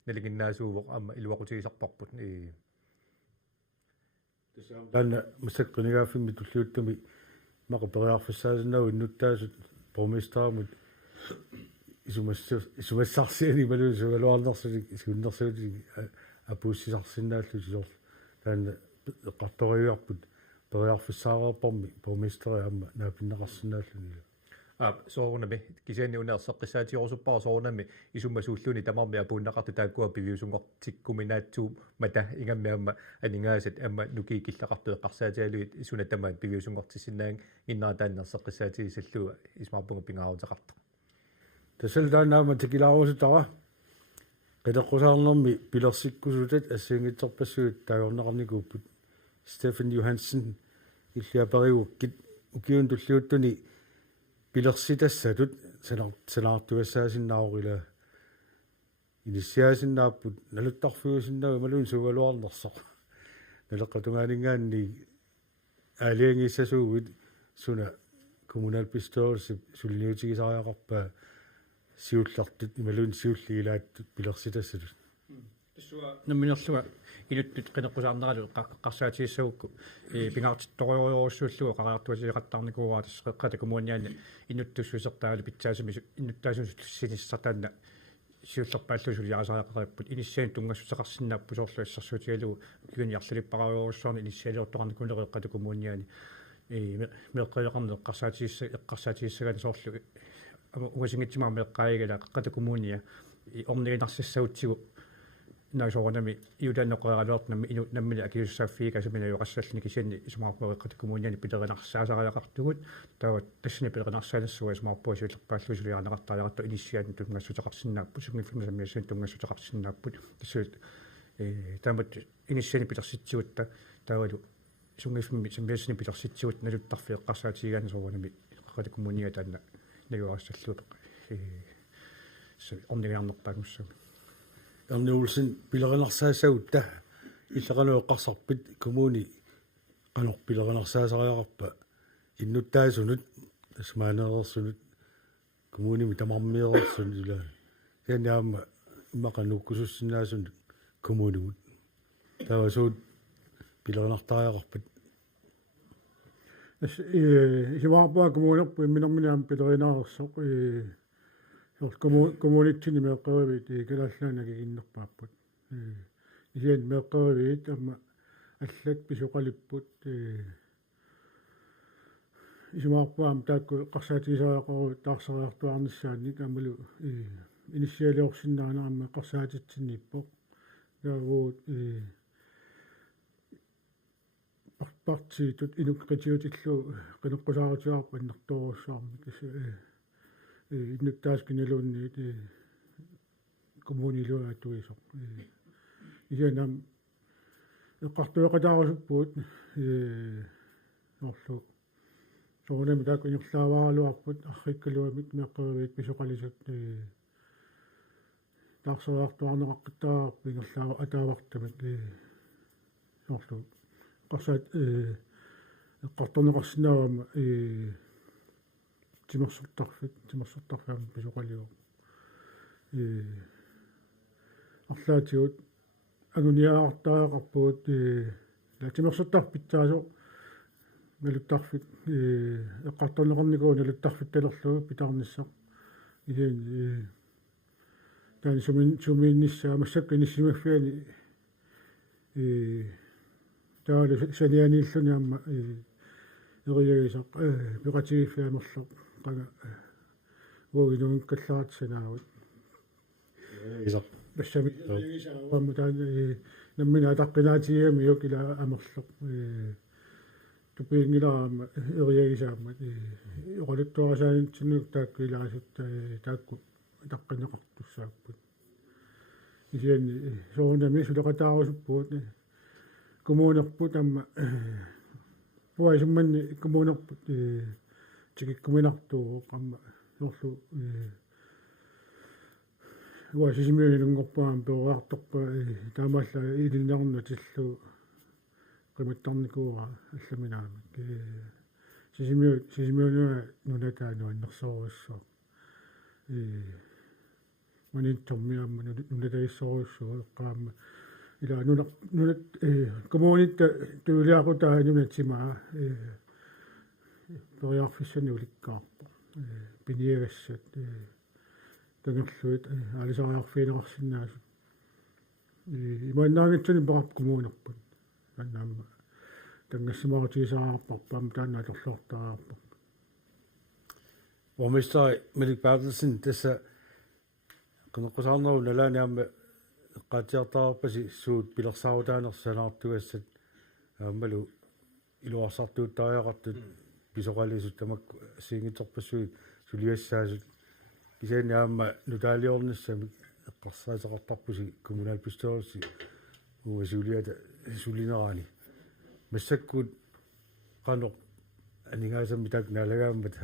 naliginnaasuuvoq amma iluaqutigisarparput taanna massaqqinigaafimmi tulliuttumi maqaperiarfissaasinnagu innuttaasut borgmestermut isumassarsiani malu sugaluarnersulik isuunnersuutik apuussisarsinnaallu sisor taanna eqqartoriuarput periarfissaareerparmi borgmesteri amma naapinneqarsinnaalluni soornami kisiani uneerseqqissaatiorsuppaa soornami isummasuulluni tamarmi apuunnaqartu taakkua piviusungortikkuminaatsuum mata ingammiamma aningaasat amma nukiikillaqartu eqqarsaatigaluit isuna tamaat piviusungortissinnaang innaataannerseqqissaatigisallua ismaarpunga pingaaruteqarta tasal taanaama tikilaaruusutara qiteqqusaarnermi pilersikkusutat assiingitsorpassuut taagorneqarnikuupput Stefan Johansen illiaperiukkit ukiun tulliuttuni pilersitassatut sanaartuassaasinnaarila inissiaasinnaaput naluttarfuusinnagu maluun sugaluarnersoq naleqqatungaaninggaanni aaliangissasuugit suna kommunalpistoorsi sulniutigisariaqarpaa siullartut imaluun siulliilaattut pilersitassatut намминерлуга илуттут qinеққусаарнералу qaqqarsaatigiссагукку пингаартитториориорусsuullugu qaraartuasиеқаттарникууаа тассеққата коммуниаани инуттуссуисертаагали питсаасими инуттаасусуллиссинissataanna сиуллерпааллусул яасариақариппут иниссиан тунгассутеқарсинааппу соорлуассарсуутигалугу киуниарлилиппарариоруссуарни иниссиалиортоқарникунеқеққата коммуниаани меққиоқарне эққарсаатигиссагани соорлу уасингитсимаа меққаигала қаққата коммуния орнигинарсиссаутсигу наасоорнами иутааннеққоералуортнами ину наммили акиуссааффиикасамина юқассаллни кисианни исумаарпуэққата коммуниани пилеринарсаасариақартугут таават тассини пилеринарсаалассуа исумаарпуасиуллерпааллусулиарнеқартариақарту инissиаани тунгассутеқарсинааппу сунгиффимасамиассуун тунгассутеқарсинааппут тассуут таамат инissиани пилерситсигутта таавалу сунгиффими самиассани пилерситсигут налуттарфи эққарсаатигигаани соорнами эққата коммуниа таанна наюарассаллуут орнигиарнерпаагуссуг Arne Olsen pileranarsaasagutta иллеqanueqqarsarpit kommuni qanorpileranarsaasariaqarpa innuttaasunut tasmaaneerersunut kommunimi tamarmiерерsunut ila yaaniaama immaqanuukkusussinaasunut kommunimut taavasuut pileranartariaqarpat isimaarpua kommunerpu imminerminaam pilerinaarersoq kommunitini meeqqerivit kalaallaanagiginnerpaapput isian meeqqerivit amma allak pisuqalipput isimaarpuam taakku eqqarsaatigisariaqaru taarsariartuarnissaannik amalu initialiorsinnaanaramma qarsaatitsinniippoq yaaguut partiitut inuqqitiutillu qineqqusaaruutiarpu innartorussаарmi kisa innuttaaskinnaluunniit kommuniluatuisoq iyanam eqqartueqataarusuppuut orlu soonami taakuniorlaavaaluarput arrikkaluamik meqqeruviit pisoqalisut taarsuartuarneqaqqittararpu ingerlaava ataavartamik orlu qarsat eqqartorneqarsinnaavama timersortarfam pisoqaliu арлаатиут агуниаартаақарпуут la timersortarpitsaaso налуттарфит эққарторнеқарникуу налуттарфитталерлугу питаарниссақ иген таани сумиинниссаа массакка ниссимаффиани таали санианииллуниамма эриягисақ пиқатигиффиамерлоқ қага уинунгкалларатсанаавут Isaq. Bassami wamma taani nammina taqqinaatiami yokila amerloq tupiingilaama eriagisaamma oqaluttuarasaanintinnuk taakkilaasut taakku taqqinneqartussaappat isian soonami suleqataarusuppuut kommunerput amma puaisummanni kommunerput tikikkuminartuu qamma sorlu уасисимиунунгорпаам перуартарпа таамаалла илиннарнутиллу qimuttarnikuura алламинаама сисимиунуа нунатаану аннерсоруссоо манинтормиамма нунатаиссоруссоо эққаама ила нунат коммунитта туулиақутаа нунатсимаа периарфиссани уликкаарпа пиниегассат тангерлуит алисариарфиинеқарсинаасут имааннаагитсуни парап коммунерпут аннаама тангассимаартисаарпарпаам тааннаалерлуартаарпа Borgmester Malik Bertelsen tässä qeneqqusаарneru nalaaniamma eqqaatiartaarpasi suut pilersaautaanersanaartugassat aammalu iluarsartuuttaajaqartut pisoqalisut tamak siingitorpassuit suliassaasut кисааниаама нутаалиорниссами эққарсаасеқартарпуси коммунал пистоорси уасуулиата сулинераани массаккут қано анингаасамми таак налагааммат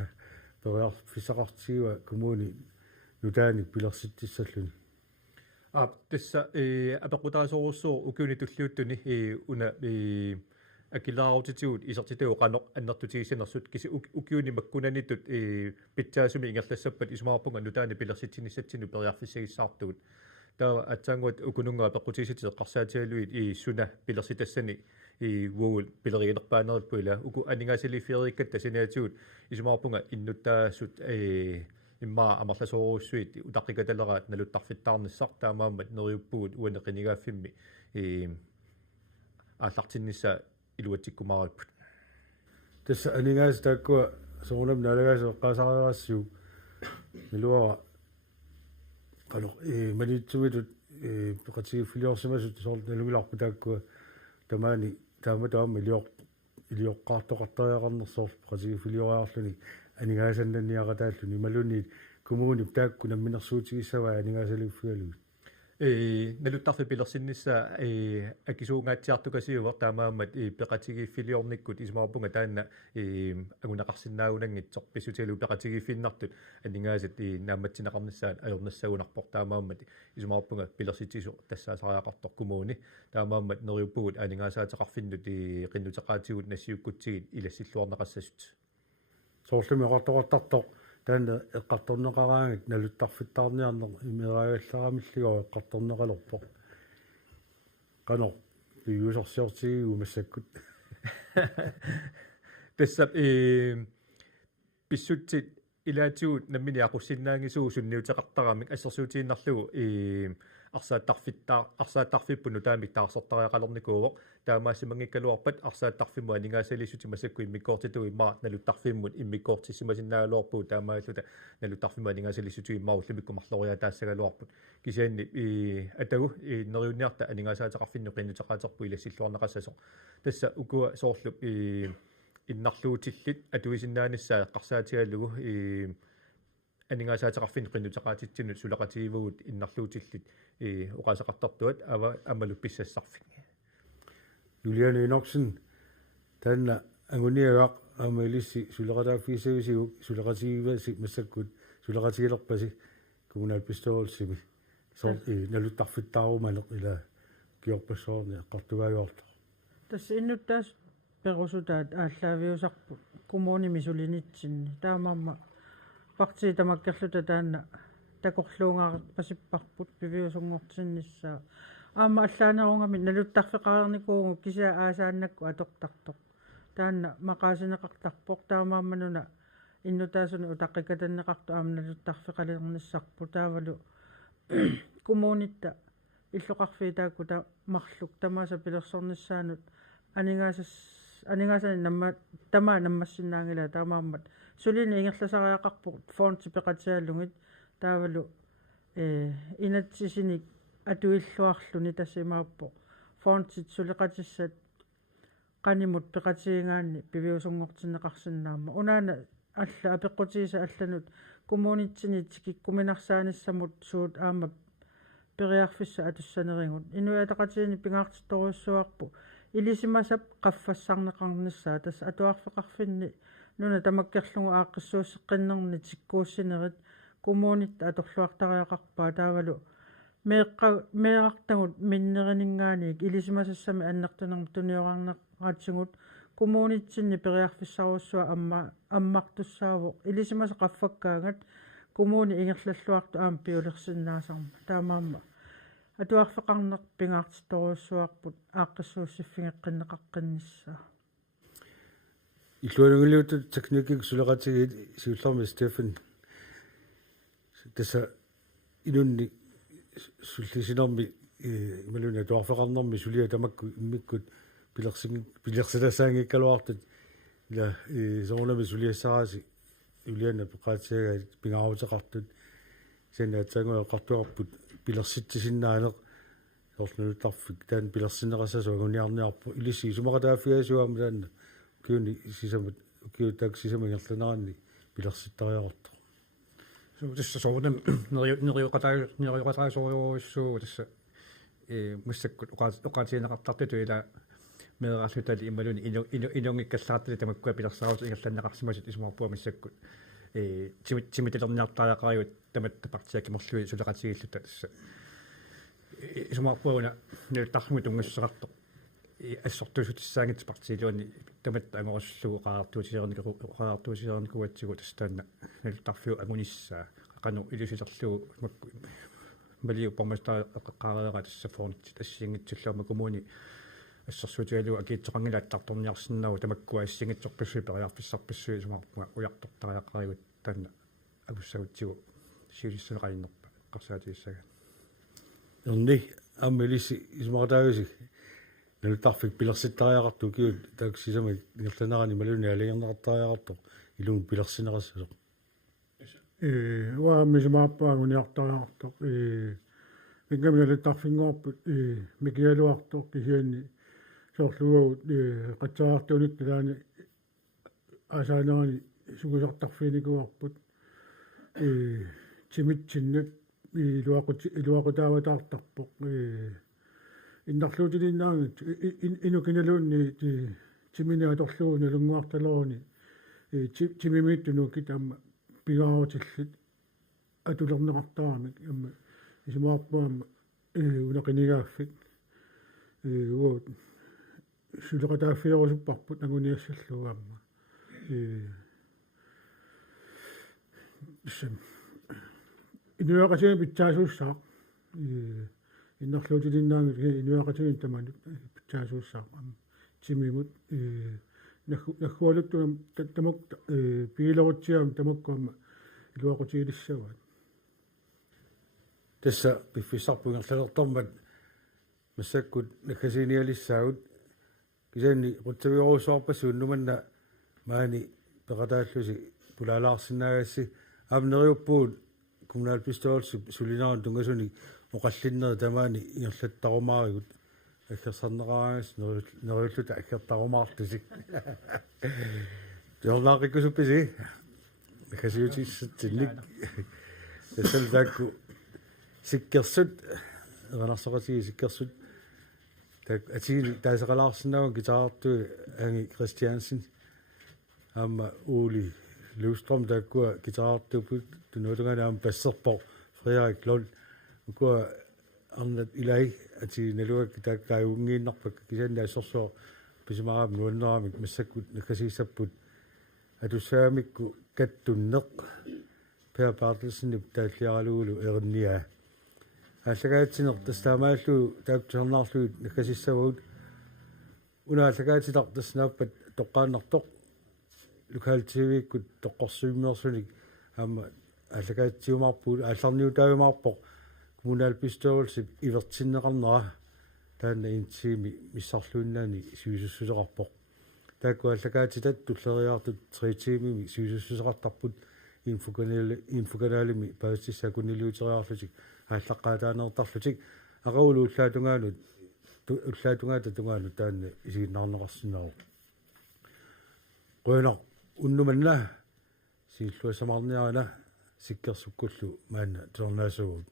периар фисақартигуа коммуни нутааник пилерситтиссаллуни тасса апеқутаасоруссуу укуни туллиуттуни уна акилаарутитигут исертитуу qanoq аннертутигисинерсут киси укиуни маккунанитут питсаасуми ингерлассаппат исумаарпунга нутаани пилерситсинissатсину периарфиссагиссаартугут таа атсаангуат укунунгаа пеқутисити эққарсаатигалуит суна пилерситассани вуул пилеригинерпаанериппу ила уку анигаасилиффиериккат тасинаатигут исумаарпунга иннуттаассут иммаа амерласооруссуит утаққикаталераат налуттарфиттаарниссар таамааммат нериуппугут уанеқинигааффимми ааллартиннисса илуатсиккумаариппут tässä aningaas taakkua soonam nalagaas eqqaasaariarassuu milua qanoq manitsumitut peqatigifiliorsimasut soort nalugilarpu taakkua tamaani taamataam ilioqqaartoqartariaqarnersoor peqatigifilioriarluni aningaasannanniaqataalluni malunniit kommuni taakku namminersuutigissavaa aningaasaliuffigalugut налуттарфи пилерсиннисса акисуугаатсиартукасиувер таамаамат пеқатигиффилиорниккут исмаарпунга таанна агунақарсинаагунангитсор писсутилу пеқатигиффиннартут анингаасат нааматсинеқарниссаат ajornassагунарпор таамаамат исмаарпунга пилерситисо тассаасариақартор кумууни таамаамат нериуппугут анингаасаатеқарфиннут қиннутеқаатигут нассиуккутсигит илассиллуарнеқассасут соорлуми оqartoqartartoq таана эққарторнеқараангик налуттарфиттаарниарнер имераалларамиллигоо эққарторнеқалерпоқ қано юусорсиортигу массаккут тассап писсутсит илаатигут наммини ақуссиннаангисуу сунниутеқартарамик ассерсуутииннарлугу арсааттарфиппуну таамик таарсортариақалерникууоq таамаассимангиккалуарпат арсааттарфимму анингаасалиссути масакку иммиккоортиту иммаа налуттарфиммут иммиккоортиссимасиннаалуарпуу таамааллута налуттарфимму анингаасалиссути иммауллумикку марлориа таассагалуарпут кисианни атагу нериунниарта анингаасаатеқарфинну қиннутеқаатерпу илассиллуарнеқассасо тасса укуа соорлуп иннарлуутиллит атуисиннааниссаа эққарсаатигаллугу анингаасаатеқарфин қиннутеқаатитсинут сулақатигивгут иннарлуутиллит оқасақартартуат ава амалу писсассарфин Juliane Inoksen tanna anguniagaq aamailissi sulaqataaffisavisigu sulaqatigivasi massakkut sulaqatigilerpasi kommunal pistolsimi sort naluttarfittaarumaneq ila kiorpassoorni eqqartugaayuarta тасса иннуттаас перусутаат ааллаавиусарпу кумууни мисулинитсинни таамаама партии тамаккерлута таанна такорлуунгаақат пасиппарпут пивиусунгортиннissaа аама аллаанерунгами налуттарфеқарерникуугу кисаа аасааннакку атортартоқ таанна мақаасинеқартарпоқ таамааммануна иннутаасуни утаққикатаннеқарту аама налуттарфеқалерниссарпу таавалу кумуунитта иллоқарфии таакку та марлук тамааса пилерсорниссаанут анингаасани намма тамаа наммассиннаангила таамааммат сулини ингерласариақарпу фонти пеқатиаллугит таавалу инатсисиник атуиллуарлуни тассимааппо фонтит сулеқатиссат qaнимут пеқатиингаанни пивиусунгортиннеқарсинаама унаана алла апеққутииса алланут кумуунитсинит киккуминарсааниссамут суут аама периарфисса атуссанерингут инуятақатиини пингаартитторуйссуарпу илисимасап qaffassaarneqarnissaa тас атуарфеқарфинни нуна тамаккерлугу ааққиссууссеққиннерни тиккууссинерит кумуунит аторлуартариақарпаа таавалу меэқартагут миннеринингааник илисимасассами аннертунерм туниораарнеқаатсигут кумуунитсинни периарфиссаруссуа аммартуссаавоқ илисимаса qaffakkaangat кумууни ингерллаллуарту аама пиулерсиннаасарма таамаама атуарфеқарнеқ пингаартитторуйссуарпут ааққиссууссиффигеққиннеқаққиннissaа иллуанугилиутут техникик сулеқатигит сиулларми Стефан таса инунни суллисинерми ималуна туарфеқарнерми сулиа тамакку иммиккут пилерсиласаангиккалуартут ила соонами сулиассааси юлиана пеқаатиага пингаарутеқартут санаатсангуақартуарпут пилерситтисиннаанеқ соорлунуттарфик таан пилерсинеқассасу агуниарниарпу илисси сумақатааффиасуаама таанна киуни сисамут киутак сисамингерланеранни пилерситтариақарто тасса соорнам нериоқатаасориуссуу тасса муссаккут оқаатиинеқартарту ила меэрарлутали ималуни инунгиккаллаартали тамаккуа пилерсаарут ингерланнеқарсимасут исумарпуа миссаккут тимитилерниартариақариут таматта партиакимерлуи сулеқатигиллута тасса исумарпуана нэлтарму тунгуссеқарто ассортуусутиссаагит партиилуани таматта ангоруллугу qaartuusisерникуатсигу тастаанна нэлтарфиу агуниссаа qaну илусилерлугу малиу помастаа эққаққаареера тассафорнит ассиингитсуллаама коммуни ассерсуутигалугу акиитсоқангилааттарторниарсиннагу тамаккуа ассингитсорписсуи периарфиссарписсуи сумаарпуга уяртортариақаригут таанна агуссагутсигу сиулиссанеқаиннерпа қарсаатииссага ерни аммилисси исумаратаагуси налутарфик пилерситтариақарту киут таксисами ингерланерани малуни алиернеқартариақарто илугу пилерсинеқассасо уа мисмааппаагуниартариақарто ингаминалуттарфингуарпут микиалуарто кисианни соорлугуут қатсаартууник таани асаанерани сугусартарфиникуарпут тимитсиннут илуақутааватаартарпоқ иннарлуутилиннаангит инукиналуунни тиминиаторлугу налунгуарталоони тимимииттунукки таама пигаарутиллит атулернеқартарамик амма исмаарпуама унақинигааффик уут сулеқатааффиорусуппарпут агуниассаллугаамма инуақасига питсаасууссаа иннарлуутилиннаангит инуақасигин таманут питсаасууссаа тимимут нахуалуттугам тамак пигилерутсиам тамаккуама илуақутигилиссават tässä piffissarpuingerlalertormat massakkut nakasinialissagut kisanni quttaviurusuarpassuun numanna maani peqataallusi pulaalaarsinaagassi aamneriuppuut kommunalbestyrelse sulinaarun tungasuni oqallinneri tamaani ingerlattarumaarigut аккерсарнерааgas неруллута аккертаруmaartusik жорнаақиккусупписи накасиутиссатсинник тассалдаакку сиккерсут эранарсоқатиги сиккерсут так атиги таасеқалаарсинаагун гитаарту анги Кристиансен амма Ули Løvstrøm тааккуа гитаартупут тунуулунганаам пассерпо Фредерик Лund укуа арнат илай ати налуак тааккааюнгииннарпак кисаннаассорсоо писимараап нуаннерамик массаккут накасиссаппут атуссаамикку каттуннеқ Per Bartelsen тааллиаралуулу еринниа аллагаатсинер тастаамааллу таактуарнаарлу накасиссавут унааллагаатилар таснааппат тоққааннартоқ локал тивиккут тоққорсуиммерсуник аама аллагаатсиумаарпуут аалларниутаавимаарпоқ kommunalbestyrelse ivертиннеқарнера таана интими миссарлууннаани сюисуссусеқарпоқ тааккуаллагаатитат туллериаартут триитимими сюисуссусеқартарпут инфоканалими паатиссакунилиутериарлутик ааллаққаатаанертарлутик ақаулу уллаатунгаата тунгаанут таана исигиннаарнеқарсинаару қуйнақ уннуманна сииллуасамаарниарана сиккерсуккуллу маана торнаасуут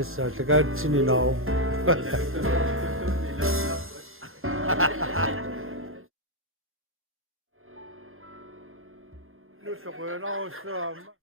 tässä lagatsini nao. Nu så rör